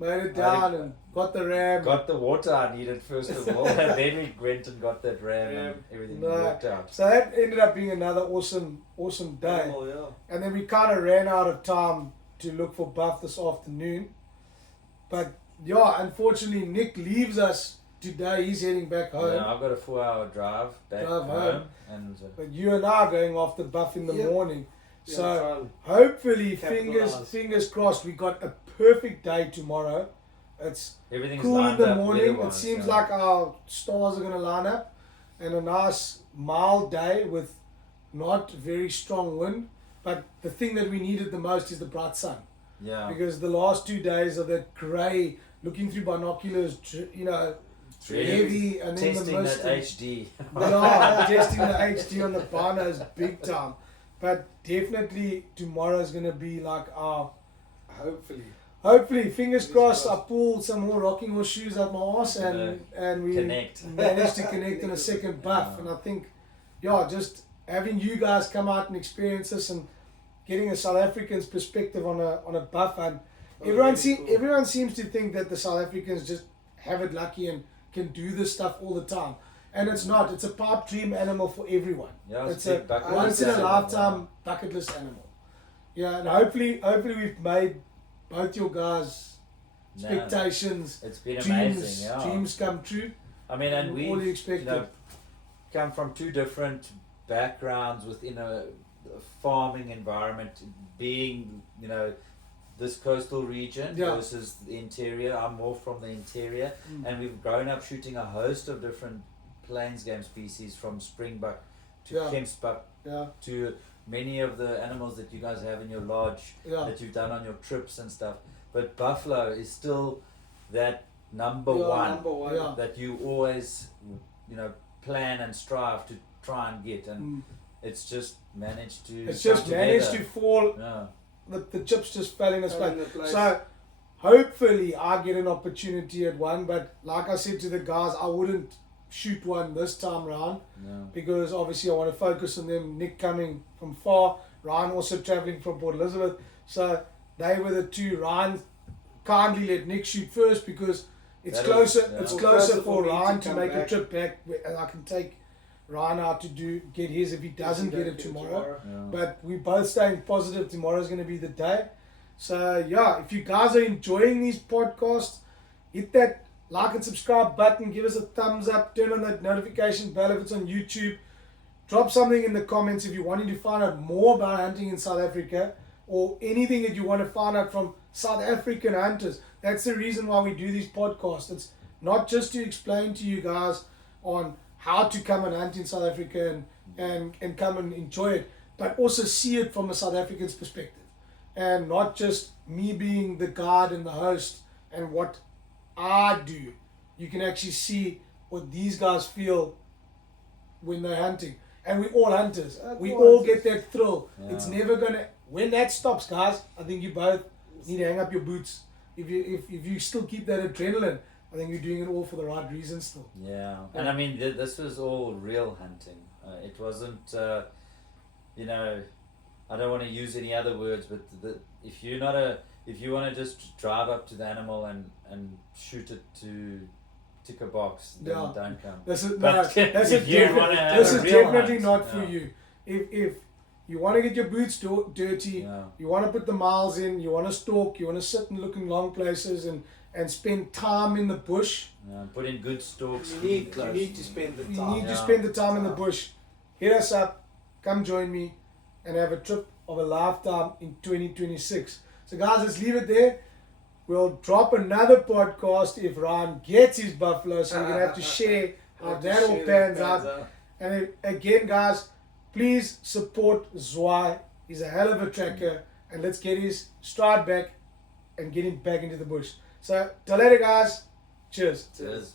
Made it down and got the ram. got the water I needed first of all, and then we went and got that ram, and everything No. worked out. So that ended up being another awesome day. Oh, yeah. And then we kind of ran out of time to look for buff this afternoon. But unfortunately Nick leaves us today. He's heading back home. Yeah, I've got a 4-hour drive back Drive home, home. and But you and I are going after buff in the Yep. morning. Yeah, So try and hopefully, Capitalise. fingers crossed, we got a perfect day tomorrow. It's everything's cool in lined the up morning. It weather-wise, seems yeah. like our stars are going to line up, and a nice mild day with not very strong wind. But the thing that we needed the most is the bright sun, Yeah. because the last 2 days of that grey, looking through binoculars, Really heavy, and then the testing mist. that HD. Yeah, testing the HD on the binos big time. But definitely tomorrow is going to be like our. Hopefully, fingers crossed, I pull some more rocking horse shoes out my arse and we Connect. managed to connect in a second buff. Yeah. And I think, just having you guys come out and experience this and getting a South African's perspective on a buff, and everyone seems to think that the South Africans just have it lucky and can do this stuff all the time. And it's not. It's a pipe dream animal for everyone. Yeah, It's big a bucket once in list a animal, lifetime bucket list animal. Yeah, and hopefully we've made both your guys' No, expectations, it's been dreams, amazing. Yeah. dreams come true. I mean, and all we you expected. come from two different backgrounds within a farming environment, being this coastal region Yeah. versus the interior. I'm more from the interior, and we've grown up shooting a host of different plains game species, from springbuck to Yeah. kempsbuck Yeah, to many of the animals that you guys have in your lodge yeah, that you've done on your trips and stuff. But buffalo is still that number Yeah, one number one. Yeah. that you always plan and strive to try and get, and Mm. it's just managed to It's come just managed to together. fall. Yeah. The chips just fell in its Fell in place. the place. So hopefully I get an opportunity at one. But like I said to the guys, I wouldn't shoot one this time round because obviously I want to focus on them. Nick coming from far, Ryan also traveling from Port Elizabeth, so they were the two. Ryan kindly let Nick shoot first because it's closer. It's closer for Ryan to make a trip back, and I can take Ryan out to get his if he doesn't get it tomorrow. But we both staying positive. Tomorrow's going to be the day. So yeah, if you guys are enjoying these podcasts, hit that like and subscribe button, give us a thumbs up, turn on that notification bell if it's on YouTube. Drop something in the comments if you're wanting to find out more about hunting in South Africa or anything that you want to find out from South African hunters. That's the reason why we do these podcasts. It's not just to explain to you guys on how to come and hunt in South Africa and come and enjoy it, but also see it from a South African's perspective. And not just me being the guide and the host and what I do. You can actually see what these guys feel when they're hunting. And we're all hunters. We all get that thrill. It's never gonna. When that stops, guys, I think you both need to hang up your boots. If you still keep that adrenaline, I think you're doing it all for the right reasons still. Yeah, and I mean this was all real hunting. It wasn't, I don't want to use any other words, but if you want to just drive up to the animal and shoot it to tick a box, then don't come. This is definitely not for you. If you want to get your boots dirty, you want to put the miles in, you want to stalk, you want to sit and look in long places and spend time in the bush. Put in good stalks. You need to spend the time. You need to spend the time in the bush. Hit us up, come join me, and have a trip of a lifetime in 2026. So guys, let's leave it there. We'll drop another podcast if Ryan gets his buffalo, so we're going to have to share how that all pans out. And again, guys, please support Zwei. He's a hell of a tracker, and let's get his stride back and get him back into the bush. So, till later, guys. Cheers. Cheers.